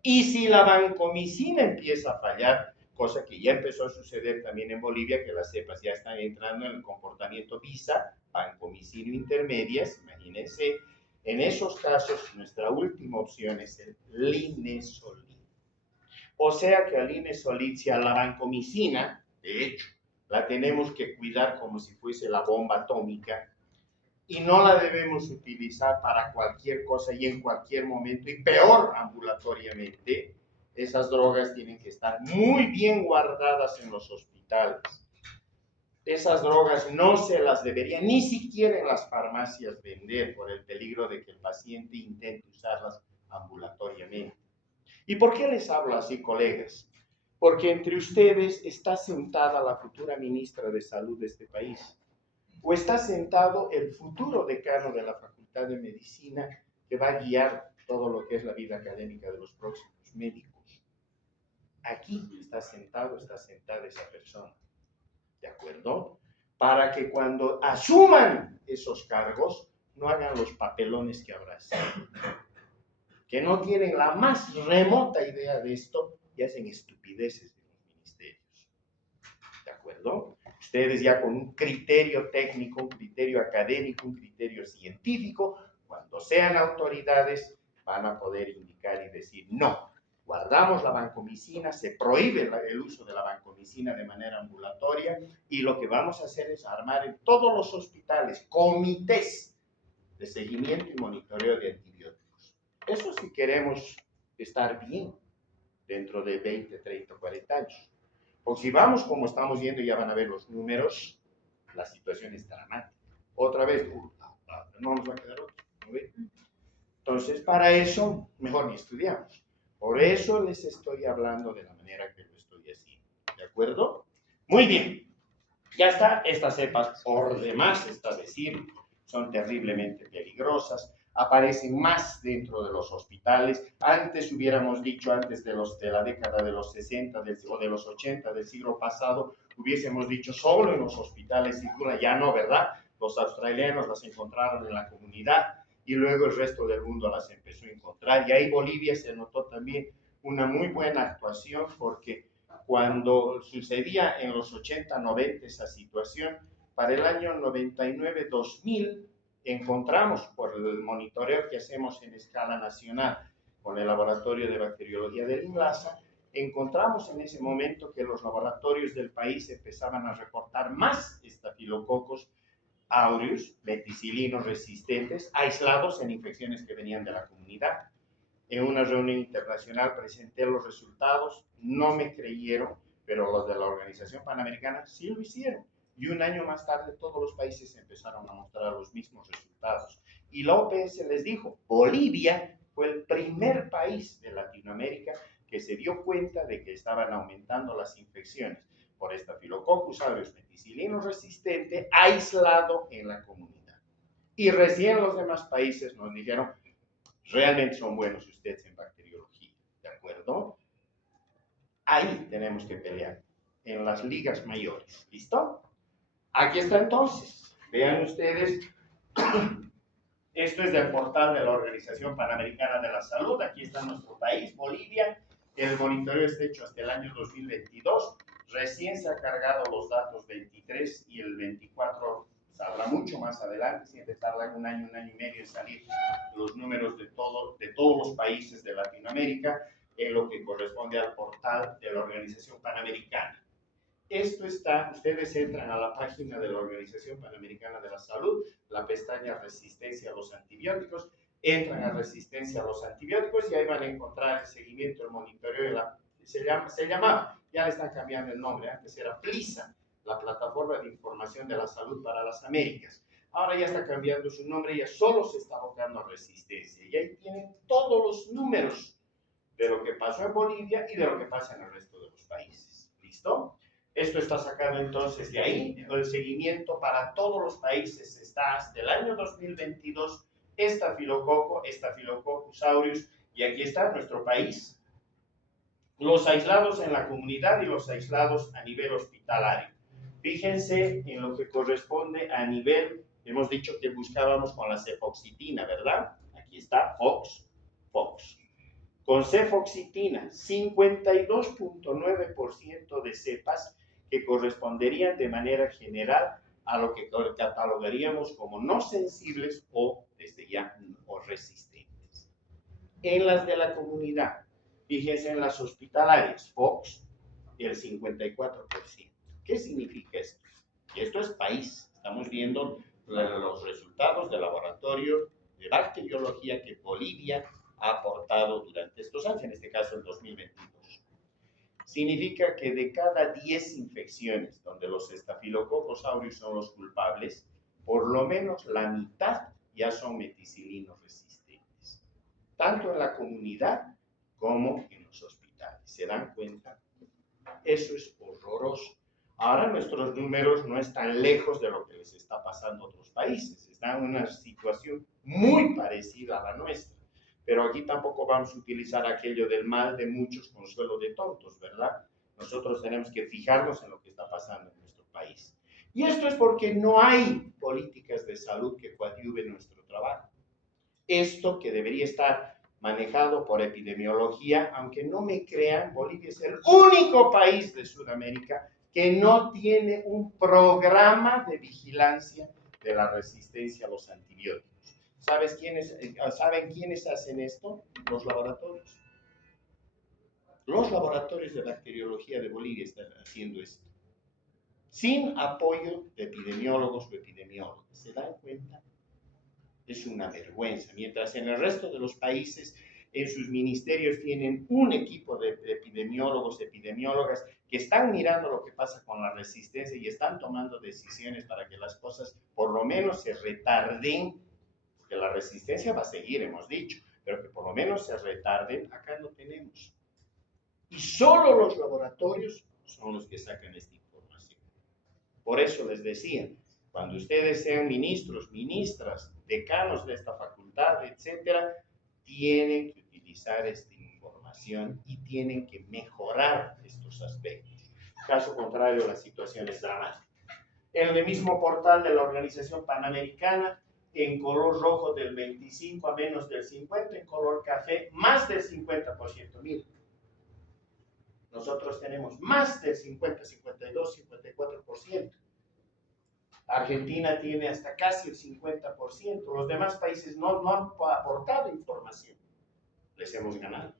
Y si la vancomicina empieza a fallar, cosa que ya empezó a suceder también en Bolivia, que las cepas ya están entrando en el comportamiento VISA, vancomicina intermedias, imagínense, en esos casos nuestra última opción es el linezolid. O sea que al linezolid, si a la vancomicina, de hecho, la tenemos que cuidar como si fuese la bomba atómica, y no la debemos utilizar para cualquier cosa y en cualquier momento, y peor ambulatoriamente. Esas drogas tienen que estar muy bien guardadas en los hospitales. Esas drogas no se las debería ni siquiera en las farmacias vender por el peligro de que el paciente intente usarlas ambulatoriamente. ¿Y por qué les hablo así, colegas? Porque entre ustedes está sentada la futura ministra de Salud de este país. O está sentado el futuro decano de la Facultad de Medicina que va a guiar todo lo que es la vida académica de los próximos médicos. Aquí está sentado, está sentada esa persona. ¿De acuerdo? Para que cuando asuman esos cargos no hagan los papelones que habrá sido, que no tienen la más remota idea de esto y hacen estupideces de los ministerios. ¿De acuerdo? Ustedes ya con un criterio técnico, un criterio académico, un criterio científico, cuando sean autoridades, van a poder indicar y decir, no, guardamos la vancomicina, se prohíbe el uso de la vancomicina de manera ambulatoria y lo que vamos a hacer es armar en todos los hospitales comités de seguimiento y monitoreo de antibióticos. Eso si queremos estar bien dentro de 20, 30, 40 años. Porque si vamos como estamos yendo, ya van a ver los números, la situación es dramática. Otra vez, no nos va a quedar otro. ¿No ve? Entonces, para eso, mejor ni estudiamos. Por eso les estoy hablando de la manera que lo estoy haciendo. ¿De acuerdo? Muy bien. Ya está. Estas cepas, por demás, está decir, son terriblemente peligrosas. Aparecen más dentro de los hospitales. Antes hubiéramos dicho, antes de la década de los 60 o de los 80 del siglo pasado, hubiésemos dicho solo en los hospitales circula, ya no, ¿verdad? Los australianos las encontraron en la comunidad y luego el resto del mundo las empezó a encontrar. Y ahí Bolivia se notó también una muy buena actuación porque cuando sucedía en los 80, 90 esa situación, para el año 99, 2000, encontramos por el monitoreo que hacemos en escala nacional con el laboratorio de bacteriología del INLASA, encontramos en ese momento que los laboratorios del país empezaban a reportar más estafilococos aureus, meticilinos resistentes, aislados en infecciones que venían de la comunidad. En una reunión internacional presenté los resultados, no me creyeron, pero los de la Organización Panamericana sí lo hicieron. Y un año más tarde todos los países empezaron a mostrar los mismos resultados. Y la OPS les dijo, Bolivia fue el primer país de Latinoamérica que se dio cuenta de que estaban aumentando las infecciones por Staphylococcus aureus meticilino resistente aislado en la comunidad. Y recién los demás países nos dijeron, realmente son buenos ustedes en bacteriología, ¿de acuerdo? Ahí tenemos que pelear, en las ligas mayores, ¿listo? Aquí está entonces, vean ustedes, esto es del portal de la Organización Panamericana de la Salud, aquí está nuestro país, Bolivia, el monitoreo está hecho hasta el año 2022, recién se han cargado los datos 23 y el 24 saldrá mucho más adelante, siempre tardan un año y medio en salir los números de todos los países de Latinoamérica, en lo que corresponde al portal de la Organización Panamericana. Esto está, ustedes entran a la página de la Organización Panamericana de la Salud, la pestaña resistencia a los antibióticos, entran a resistencia a los antibióticos y ahí van a encontrar el seguimiento, el monitoreo, se llamaba, ya le están cambiando el nombre, antes era PLISA, la Plataforma de Información de la Salud para las Américas. Ahora ya está cambiando su nombre, ya solo se está abocando a resistencia. Y ahí tienen todos los números de lo que pasó en Bolivia y de lo que pasa en el resto de los países. ¿Listo? Esto está sacado entonces de ahí. El seguimiento para todos los países está hasta el año 2022. Staphylococcus aureus. Y aquí está nuestro país. Los aislados en la comunidad y los aislados a nivel hospitalario. Fíjense en lo que corresponde a nivel, hemos dicho que buscábamos con la cefoxitina, ¿verdad? Aquí está Fox. Con cefoxitina, 52.9% de cepas que corresponderían de manera general a lo que catalogaríamos como no sensibles o desde ya o resistentes. En las de la comunidad, fíjense en las hospitalarias, Fox, el 54%. ¿Qué significa esto? Y esto es país. Estamos viendo los resultados del laboratorio de bacteriología que Bolivia ha aportado durante estos años, en este caso el 2022. Significa que de cada 10 infecciones donde los Staphylococcus aureus son los culpables, por lo menos la mitad ya son meticilinos resistentes, tanto en la comunidad como en los hospitales. ¿Se dan cuenta? Eso es horroroso. Ahora nuestros números no están lejos de lo que les está pasando a otros países. Están en una situación muy parecida a la nuestra. Pero aquí tampoco vamos a utilizar aquello del mal de muchos, consuelo de tontos, ¿verdad? Nosotros tenemos que fijarnos en lo que está pasando en nuestro país. Y esto es porque no hay políticas de salud que coadyuven nuestro trabajo. trabajo. Esto que debería estar manejado por epidemiología, aunque no me crean, Bolivia es el único país de Sudamérica que no tiene un programa de vigilancia de la resistencia a los antibióticos. ¿Saben quiénes hacen esto? Los laboratorios. Los laboratorios de bacteriología de Bolivia están haciendo esto, sin apoyo de epidemiólogos o epidemiólogas. ¿Se dan cuenta? Es una vergüenza. Mientras en el resto de los países, en sus ministerios tienen un equipo de epidemiólogos, epidemiólogas, que están mirando lo que pasa con la resistencia y están tomando decisiones para que las cosas por lo menos se retarden, porque la resistencia va a seguir, hemos dicho, pero que por lo menos se retarden, acá no tenemos. Y solo los laboratorios son los que sacan esta información. Por eso les decía, cuando ustedes sean ministros, ministras, decanos de esta facultad, etcétera, tienen que utilizar esta información y tienen que mejorar estos aspectos. Caso contrario, la situación es dramática. En el mismo portal de la Organización Panamericana, en color rojo del 25 a menos del 50, en color café más del 50%. Miren, nosotros tenemos más del 50, 52, 54%. Argentina tiene hasta casi el 50%. Los demás países no han aportado información. Les hemos ganado,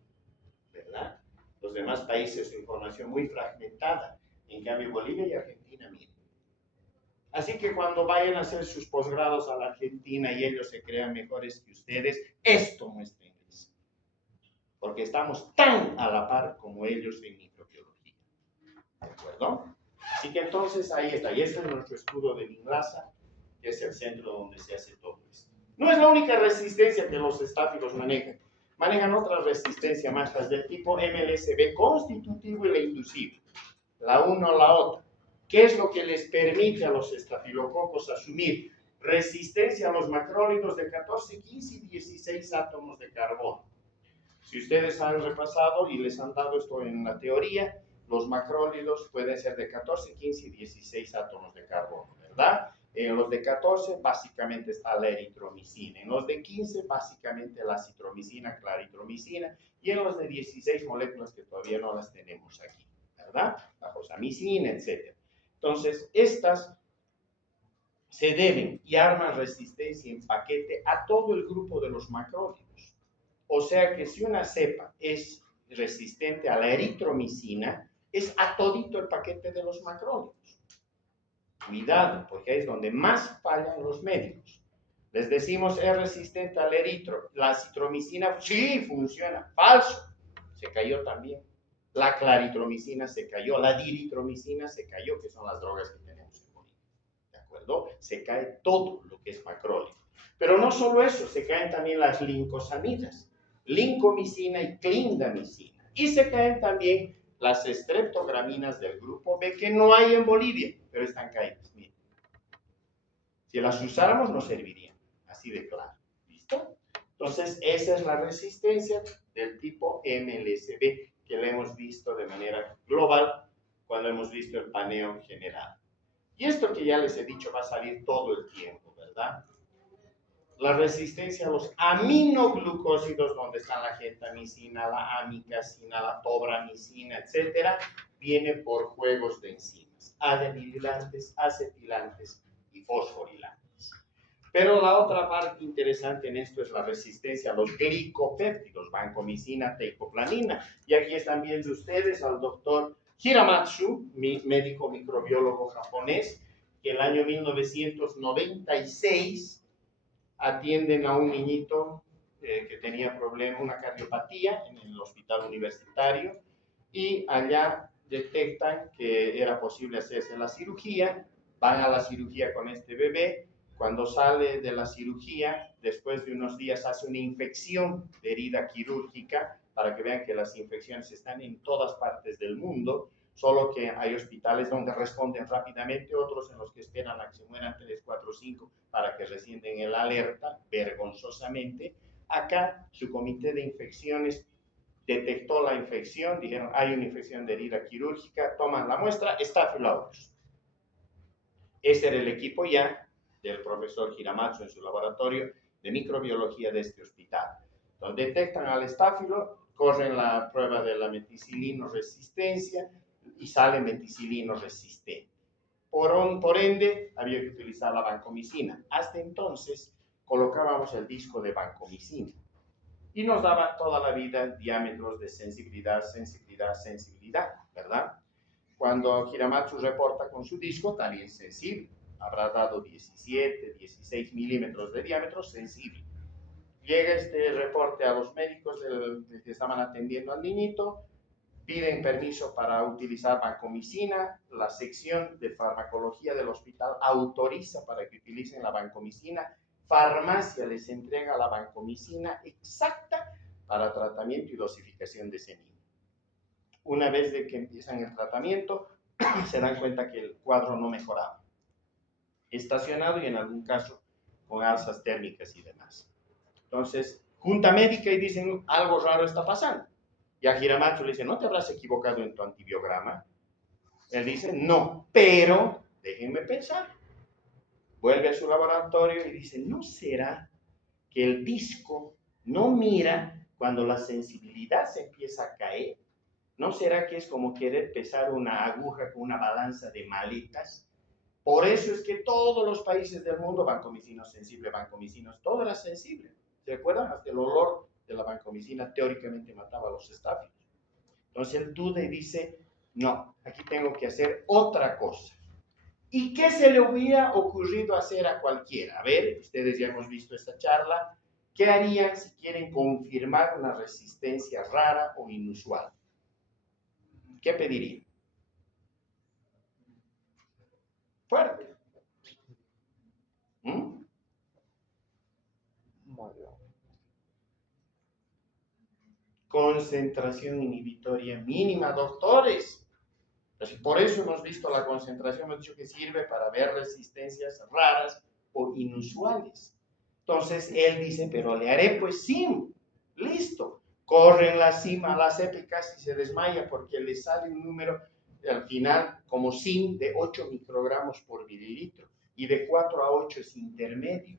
¿verdad? Los demás países su información muy fragmentada. En cambio, Bolivia y Argentina, miren. Así que cuando vayan a hacer sus posgrados a la Argentina y ellos se crean mejores que ustedes, esto muestra inglés. Porque estamos tan a la par como ellos en microbiología. ¿De acuerdo? Así que entonces ahí está. Y este es nuestro escudo de Minlasa, que es el centro donde se hace todo esto. No es la única resistencia que los estáfilos manejan. Manejan otras resistencias más, las del tipo MLSB, constitutivo y la inducible. La una o la otra. ¿Qué es lo que les permite a los estafilococos asumir resistencia a los macrólidos de 14, 15 y 16 átomos de carbono? Si ustedes han repasado y les han dado esto en la teoría, los macrólidos pueden ser de 14, 15 y 16 átomos de carbono, ¿verdad? En los de 14 básicamente está la eritromicina, en los de 15 básicamente la citromicina, claritromicina, y en los de 16 moléculas que todavía no las tenemos aquí, ¿verdad? La josamicina, etc. Entonces, estas se deben y arman resistencia en paquete a todo el grupo de los macrólidos. O sea que si una cepa es resistente a la eritromicina, es a todito el paquete de los macrólidos. Cuidado, porque ahí es donde más fallan los médicos. Les decimos, es resistente al eritro. La citromicina, sí, funciona. Falso. Se cayó también. La claritromicina se cayó. La diritromicina se cayó, que son las drogas que tenemos en Bolivia. ¿De acuerdo? Se cae todo lo que es macrólido. Pero no solo eso, se caen también las lincosamidas. Lincomicina y clindamicina. Y se caen también las streptograminas del grupo B, que no hay en Bolivia, pero están caídas. Miren. Si las usáramos, nos servirían. Así de claro. ¿Listo? Entonces, esa es la resistencia del tipo MLSB que la hemos visto de manera global cuando hemos visto el paneo general. Y esto que ya les he dicho va a salir todo el tiempo, ¿verdad? La resistencia a los aminoglucósidos, donde están la gentamicina, la amicacina, la tobramicina, etcétera, viene por juegos de enzimas, adenililantes, acetilantes y fosforilantes. Pero la otra parte interesante en esto es la resistencia a los glicopéptidos, vancomicina, teicoplanina. Y aquí están viendo ustedes al doctor Hiramatsu, médico microbiólogo japonés, que en el año 1996 atienden a un niñito que tenía una cardiopatía en el hospital universitario y allá detectan que era posible hacerse la cirugía, van a la cirugía con este bebé, cuando sale de la cirugía, después de unos días hace una infección de herida quirúrgica, para que vean que las infecciones están en todas partes del mundo, solo que hay hospitales donde responden rápidamente, otros en los que esperan a que se mueran 3, 4, 5 para que recién den el alerta, vergonzosamente. Acá su comité de infecciones detectó la infección, dijeron hay una infección de herida quirúrgica, toman la muestra, Staphylococcus aureus. Ese era el equipo ya del profesor Hiramatsu en su laboratorio de microbiología de este hospital. Entonces detectan al estáfilo, corren la prueba de la meticilino resistencia y sale meticilino resistente. Por ende, había que utilizar la vancomicina. Hasta entonces, colocábamos el disco de vancomicina y nos daba toda la vida diámetros de sensibilidad, sensibilidad, sensibilidad, ¿verdad? Cuando Hiramatsu reporta con su disco, también sensible. Habrá dado 17, 16 milímetros de diámetro sensible. Llega este reporte a los médicos que estaban atendiendo al niñito, piden permiso para utilizar vancomicina, la sección de farmacología del hospital autoriza para que utilicen la vancomicina, farmacia les entrega la vancomicina exacta para tratamiento y dosificación de ese niño. Una vez de que empiezan el tratamiento, se dan cuenta que el cuadro no mejoraba. Estacionado y en algún caso con alzas térmicas y demás. Entonces, junta médica y dicen, algo raro está pasando. Y a Hiramatsu le dice, ¿no te habrás equivocado en tu antibiograma? Él dice, no, pero déjenme pensar. Vuelve a su laboratorio y dice, ¿no será que el disco no mira cuando la sensibilidad se empieza a caer? ¿No será que es como querer pesar una aguja con una balanza de maletas? Por eso es que todos los países del mundo, vancomicinos sensible, vancomicinos, todo era sensible. ¿Se acuerdan? Hasta el olor de la vancomicina teóricamente mataba a los estáfilos. Entonces él duda y dice, no, aquí tengo que hacer otra cosa. ¿Y qué se le hubiera ocurrido hacer a cualquiera? A ver, ustedes ya hemos visto esta charla. ¿Qué harían si quieren confirmar una resistencia rara o inusual? ¿Qué pedirían? Fuerte. Concentración inhibitoria mínima, doctores. Por eso hemos visto la concentración, hemos dicho que sirve para ver resistencias raras o inusuales. Entonces él dice, pero le haré pues SIM. Listo. Corren la SIM a la cepa y casi se desmaya porque le sale un número al final como SIM de 8 microgramos por mililitro y de 4 a 8 es intermedio.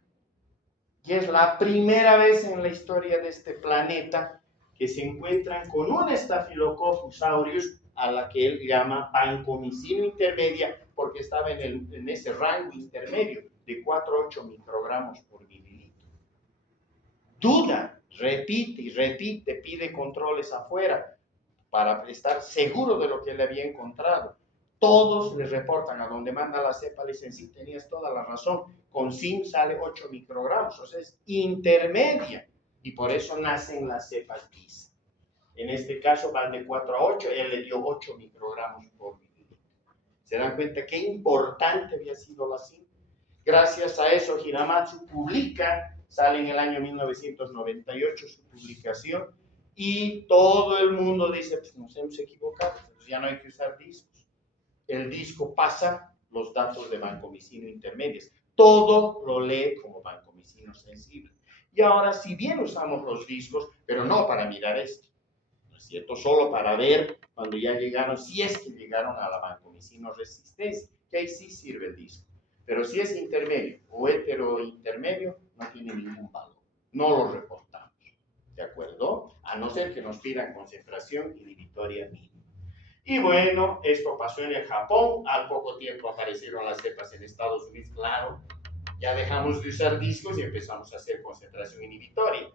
Y es la primera vez en la historia de este planeta que se encuentran con un Staphylococcus aureus a la que él llama vancomicina intermedia porque estaba en ese rango intermedio de 4 a 8 microgramos por mililitro. Duda, repite y repite, pide controles afuera para estar seguro de lo que le había encontrado. Todos le reportan a donde manda la cepa, le dicen, sí, tenías toda la razón, con SIM sale 8 microgramos, o sea, es intermedia, y por eso nacen las cepas PISA. En este caso van de 4 a 8, él le dio 8 microgramos por mililitro. ¿Se dan cuenta qué importante había sido la SIM? Gracias a eso, Hiramatsu publica, sale en el año 1998 su publicación, y todo el mundo dice, pues nos hemos equivocado, pues ya no hay que usar discos. El disco pasa los datos de vancomicina intermedios. Todo lo lee como vancomicina sensible. Y ahora, si bien usamos los discos, pero no para mirar esto, ¿no es cierto? Solo para ver cuando ya llegaron, si es que llegaron a la vancomicina resistencia, que ahí sí sirve el disco. Pero si es intermedio o heterointermedio, no tiene ningún valor. No lo reportamos. ¿De acuerdo? A no ser que nos pidan concentración inhibitoria mínima. Y bueno, esto pasó en el Japón, al poco tiempo aparecieron las cepas en Estados Unidos, claro, ya dejamos de usar discos y empezamos a hacer concentración inhibitoria.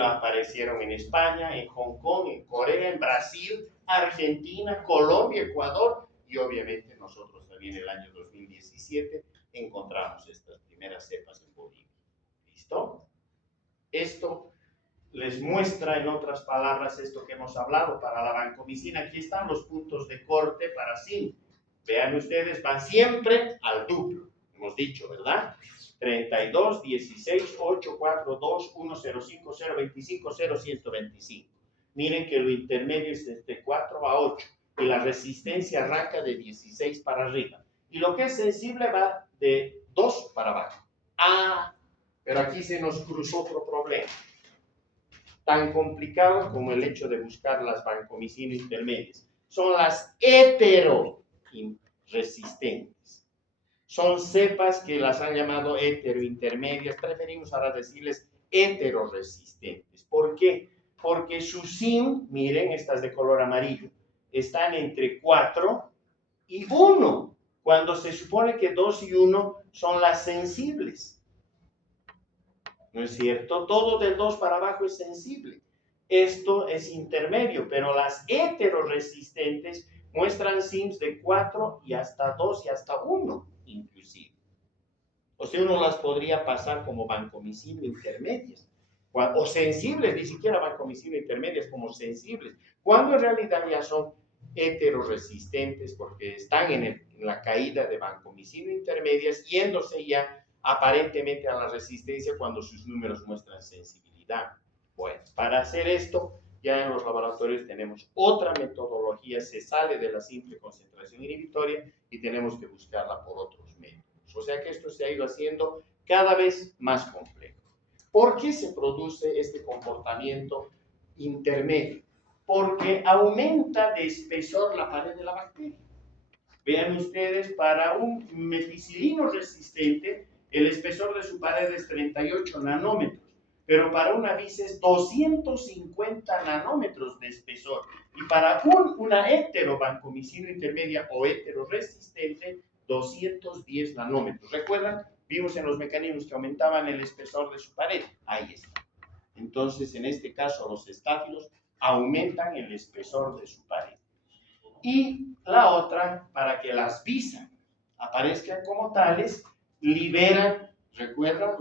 Aparecieron en España, en Hong Kong, en Corea, en Brasil, Argentina, Colombia, Ecuador y obviamente nosotros también en el año 2017 encontramos estas primeras cepas en Bolivia. ¿Listo? Esto les muestra, en otras palabras, esto que hemos hablado para la vancomicina. Aquí están los puntos de corte para SIM. Vean ustedes, van siempre al duplo. Hemos dicho, ¿verdad? 32, 16, 8, 4, 2, 1, 0, 5, 0, 25, 0, 125. Miren que lo intermedio es de 4 a 8 y la resistencia arranca de 16 para arriba. Y lo que es sensible va de 2 para abajo. Ah, pero aquí se nos cruzó otro problema. Tan complicado como el hecho de buscar las vancomicina intermedias. Son las heteroresistentes. Son cepas que las han llamado heterointermedias, preferimos ahora decirles heteroresistentes. ¿Por qué? Porque su SIM, miren, estas de color amarillo, están entre 4 y 1, cuando se supone que 2 y 1 son las sensibles. ¿No es cierto? Todo del 2 para abajo es sensible. Esto es intermedio, pero las heteroresistentes muestran SIMs de 4 y hasta 2 y hasta 1, inclusive. O sea, uno las podría pasar como vancomicina intermedias, o sensibles, ni siquiera vancomicina intermedias, como sensibles, cuando en realidad ya son heteroresistentes porque están en la caída de vancomicina intermedias, yéndose ya aparentemente a la resistencia cuando sus números muestran sensibilidad. Bueno, para hacer esto, ya en los laboratorios tenemos otra metodología, se sale de la simple concentración inhibitoria y tenemos que buscarla por otros medios. O sea que esto se ha ido haciendo cada vez más complejo. ¿Por qué se produce este comportamiento intermedio? Porque aumenta de espesor la pared de la bacteria. Vean ustedes, para un meticilino resistente, el espesor de su pared es 38 nanómetros, pero para una vis es 250 nanómetros de espesor. Y para una heterovancomicina intermedia o heteroresistente, 210 nanómetros. ¿Recuerdan? Vimos en los mecanismos que aumentaban el espesor de su pared. Ahí está. Entonces, en este caso, los estáfilos aumentan el espesor de su pared. Y la otra, para que las visas aparezcan como tales, liberan, ¿recuerdan?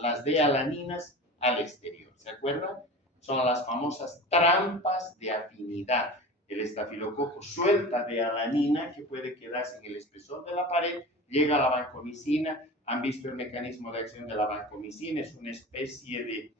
Las D-alaninas al exterior. ¿Se acuerdan? Son las famosas trampas de afinidad. El estafilococo suelta D-alanina que puede quedarse en el espesor de la pared, llega a la vancomicina. ¿Han visto el mecanismo de acción de la vancomicina? Es una especie de,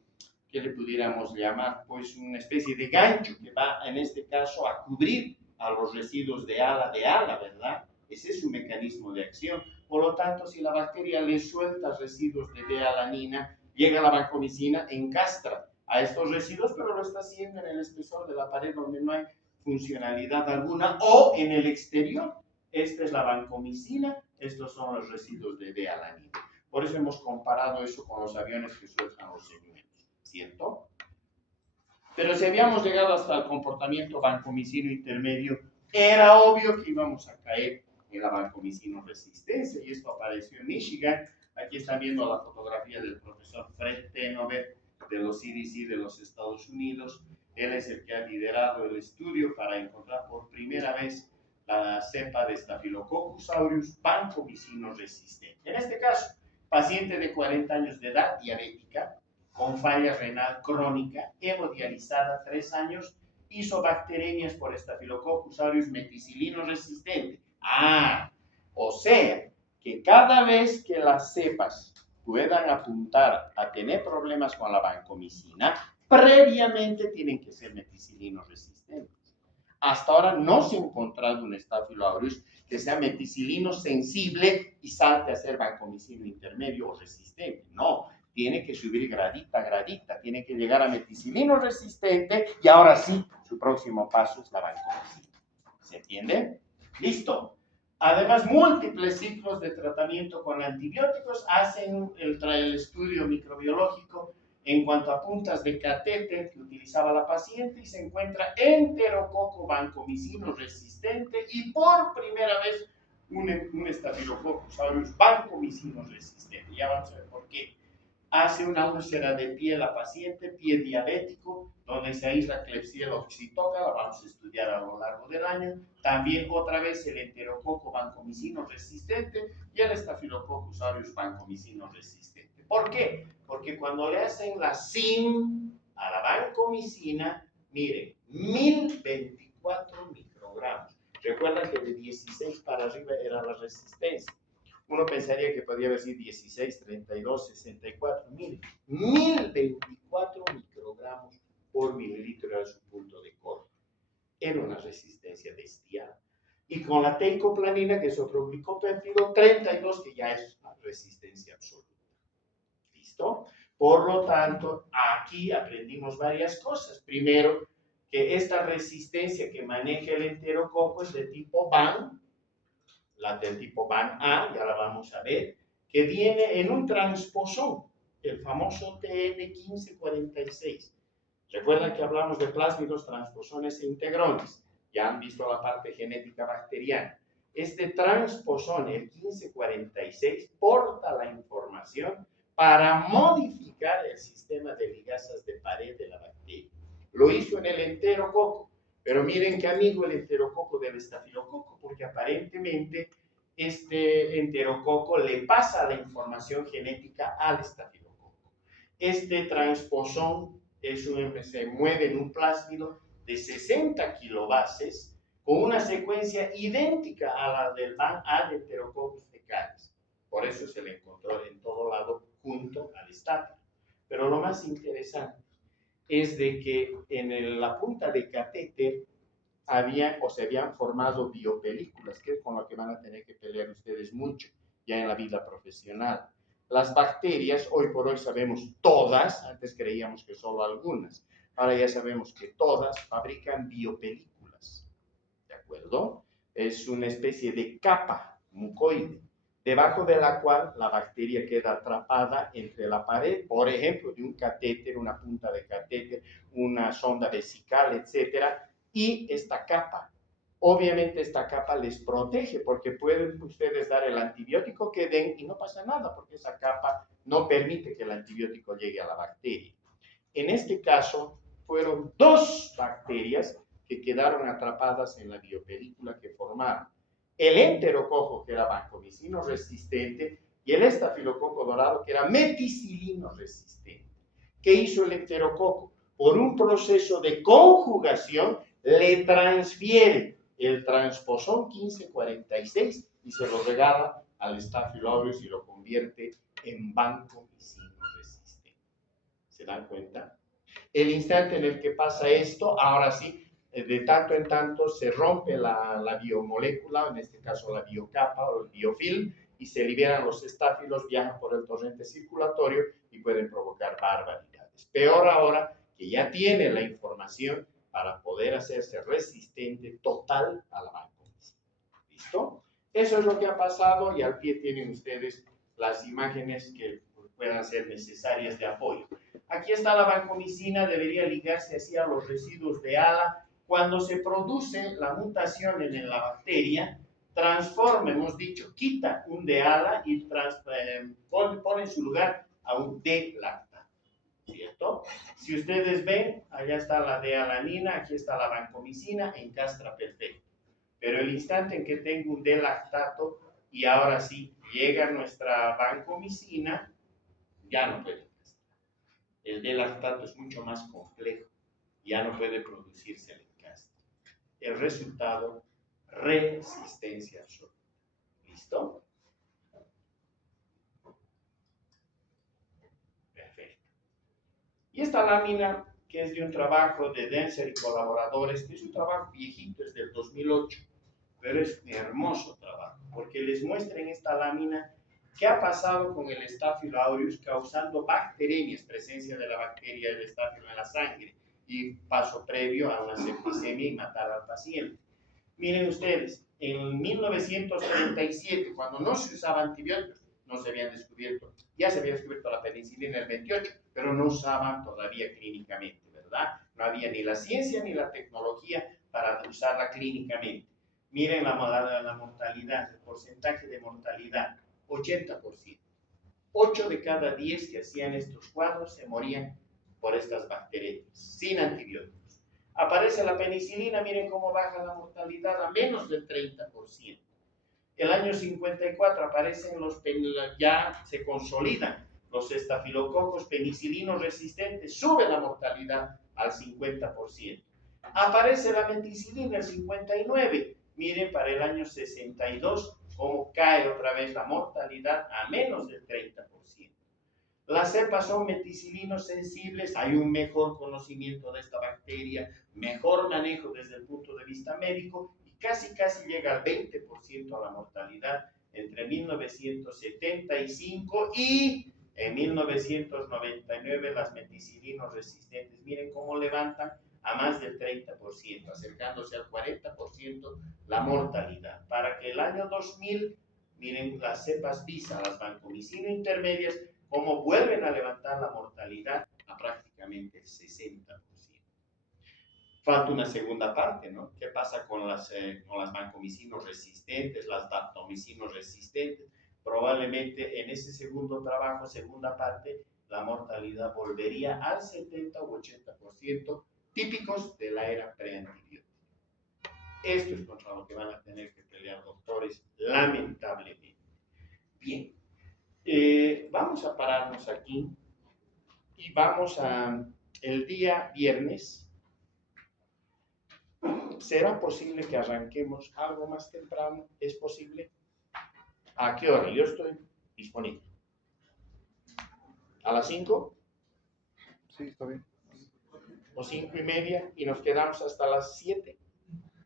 ¿qué le pudiéramos llamar? Pues una especie de gancho que va, en este caso, a cubrir a los residuos de ala, ¿verdad? Ese es su mecanismo de acción. Por lo tanto, si la bacteria le suelta residuos de D-alanina, llega la vancomicina, encastra a estos residuos, pero lo está haciendo en el espesor de la pared donde no hay funcionalidad alguna o en el exterior. Esta es la vancomicina, estos son los residuos de D-alanina. Por eso hemos comparado eso con los aviones que sueltan los sedimentos, ¿cierto? Pero si habíamos llegado hasta el comportamiento vancomicino intermedio, era obvio que íbamos a caer en la vancomicino resistencia, y esto apareció en Michigan. Aquí están viendo la fotografía del profesor Fred Tenover de los CDC de los Estados Unidos. Él es el que ha liderado el estudio para encontrar por primera vez la cepa de Staphylococcus aureus vancomicino resistente. En este caso, paciente de 40 años de edad, diabética, con falla renal crónica, hemodializada 3 años, isobacteremias por Staphylococcus aureus meticilino resistente. O sea, que cada vez que las cepas puedan apuntar a tener problemas con la vancomicina, previamente tienen que ser meticilino resistentes. Hasta ahora no se ha encontrado un Staphylococcus aureus que sea meticilino sensible y salte a ser vancomicino intermedio o resistente. No, tiene que subir gradita a gradita, tiene que llegar a meticilino resistente y ahora sí, su próximo paso es la vancomicina. ¿Se entiende? Listo. Además, múltiples ciclos de tratamiento con antibióticos hacen el estudio microbiológico en cuanto a puntas de catéter que utilizaba la paciente y se encuentra enterococo vancomicino resistente y por primera vez un Staphylococcus aureus vancomicino resistente. Ya vamos a ver por qué. Hace una úlcera de pie la paciente, pie diabético, donde se aísla Klebsiella oxytoca, la vamos a estudiar a lo largo del año. También otra vez el enterococo vancomicino resistente y el Staphylococcus aureus vancomicino resistente. ¿Por qué? Porque cuando le hacen la SIM a la vancomicina, miren, 1024 microgramos. Recuerdan que de 16 para arriba era la resistencia. Uno pensaría que podía haber sido 16, 32, 64. Miren, 1024 microgramos por mililitro era su punto de corte. Era una resistencia bestial. Y con la teicoplanina, que es otro glicopéptido, 32, que ya es una resistencia absoluta. ¿Listo? Por lo tanto, aquí aprendimos varias cosas. Primero, que esta resistencia que maneja el enterococo es de tipo VAN, la del tipo BAN A, ya la vamos a ver, que viene en un transposón, el famoso TN1546. Recuerdan que hablamos de plásmidos, transposones e integrones. Ya han visto la parte genética bacteriana. Este transposón, el 1546, porta la información para modificar el sistema de ligasas de pared de la bacteria. Lo hizo en el enterococo, pero miren qué amigo el enterococo del estafilococo, porque aparentemente este enterococo le pasa la información genética al estafilococo. Este transposón se mueve en un plásmido de 60 kilobases con una secuencia idéntica a la del BAN A de Enterococcus fecalis. Por eso se le encontró en todo lado junto al estáfilo. Pero lo más interesante es de que en la punta de catéter se habían formado biopelículas, que es con lo que van a tener que pelear ustedes mucho ya en la vida profesional. Las bacterias, hoy por hoy sabemos todas, antes creíamos que solo algunas, ahora ya sabemos que todas fabrican biopelículas, ¿de acuerdo? Es una especie de capa mucoide, debajo de la cual la bacteria queda atrapada entre la pared, por ejemplo, de un catéter, una punta de catéter, una sonda vesical, etcétera, y esta capa. Obviamente esta capa les protege porque pueden ustedes dar el antibiótico que den y no pasa nada porque esa capa no permite que el antibiótico llegue a la bacteria. En este caso fueron dos bacterias que quedaron atrapadas en la biopelícula que formaron. El enterococo, que era vancomicino resistente, y el estafilococo dorado, que era meticilino resistente. ¿Qué hizo el enterococo? Por un proceso de conjugación, le transfiere el transposón 1546 y se lo regala al Staphylococcus aureus y lo convierte en vancomicino resistente. ¿Se dan cuenta? El instante en el que pasa esto, ahora sí, de tanto en tanto se rompe la biomolécula, en este caso la biocapa o el biofilm, y se liberan los estáfilos, viajan por el torrente circulatorio y pueden provocar barbaridades. Peor ahora que ya tiene la información para poder hacerse resistente total a la vancomicina. ¿Listo? Eso es lo que ha pasado y al pie tienen ustedes las imágenes que puedan ser necesarias de apoyo. Aquí está la vancomicina, debería ligarse así a los residuos de ALA. Cuando se produce la mutación en la bacteria, transforma, hemos dicho, quita un D-ALA y pone en su lugar a un D-lactato, ¿cierto? Si ustedes ven, allá está la D-alanina, aquí está la vancomicina, encastra perfecto. Pero el instante en que tengo un D-lactato y ahora sí llega nuestra vancomicina, ya no puede encastrar. El D-lactato es mucho más complejo, ya no puede producirse el encastre. El resultado, resistencia absoluta. ¿Listo? Perfecto. Y esta lámina, que es de un trabajo de Denser y colaboradores, que es un trabajo viejito, es del 2008, pero es un hermoso trabajo, porque les muestra en esta lámina qué ha pasado con el Staphylococcus aureus causando bacteremias, presencia de la bacteria del estáfilo en la sangre, y paso previo a una septicemia y matar al paciente. Miren ustedes, en 1937, cuando no se usaba antibióticos, no se habían descubierto, ya se había descubierto la penicilina en el 28, pero no usaban todavía clínicamente, ¿verdad? No había ni la ciencia ni la tecnología para usarla clínicamente. Miren la mortalidad, el porcentaje de mortalidad, 80%. 8 de cada 10 que hacían estos cuadros se morían por estas bacterias, sin antibióticos. Aparece la penicilina, miren cómo baja la mortalidad a menos del 30%. El año 54 aparecen ya se consolidan los estafilococos penicilinos resistentes, sube la mortalidad al 50%. Aparece la meticilina, el 59%. Miren para el año 62 cómo cae otra vez la mortalidad a menos del 30%. Las cepas son meticilinos sensibles, hay un mejor conocimiento de esta bacteria, mejor manejo desde el punto de vista médico y casi llega al 20% a la mortalidad entre 1975 y en 1999 las meticilinos resistentes. Miren cómo levantan a más del 30%, acercándose al 40% la mortalidad. Para que el año 2000, miren las cepas visa, las vancomicina intermedias, cómo vuelven a levantar la mortalidad a prácticamente el 60%. Falta una segunda parte, ¿no? ¿Qué pasa con las vancomicinos resistentes, las daptomicinos resistentes? Probablemente en ese segundo trabajo, segunda parte, la mortalidad volvería al 70 u 80%, típicos de la era preantibiótica. Esto es contra lo que van a tener que pelear doctores, lamentablemente. Bien, vamos a pararnos aquí y vamos a el día viernes. ¿Será posible que arranquemos algo más temprano? ¿Es posible? ¿A qué hora? Yo estoy disponible. ¿A las 5? Sí, está bien. ¿O 5:30? Y nos quedamos hasta las 7.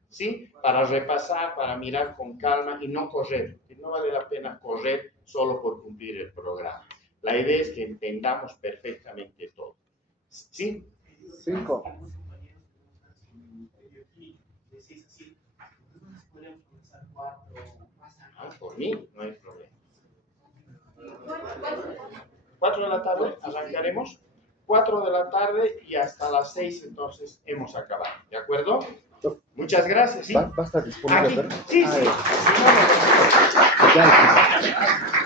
¿Sí? Para repasar, para mirar con calma y no correr. Que no vale la pena correr solo por cumplir el programa. La idea es que entendamos perfectamente todo. ¿Sí? 5. Por mí, no hay problema. 4 de la tarde arrancaremos. 4 de la tarde y hasta las 6 entonces hemos acabado. ¿De acuerdo? Muchas gracias. ¿Sí? ¿Va a estar disponible? Aquí. Sí, sí. Ya.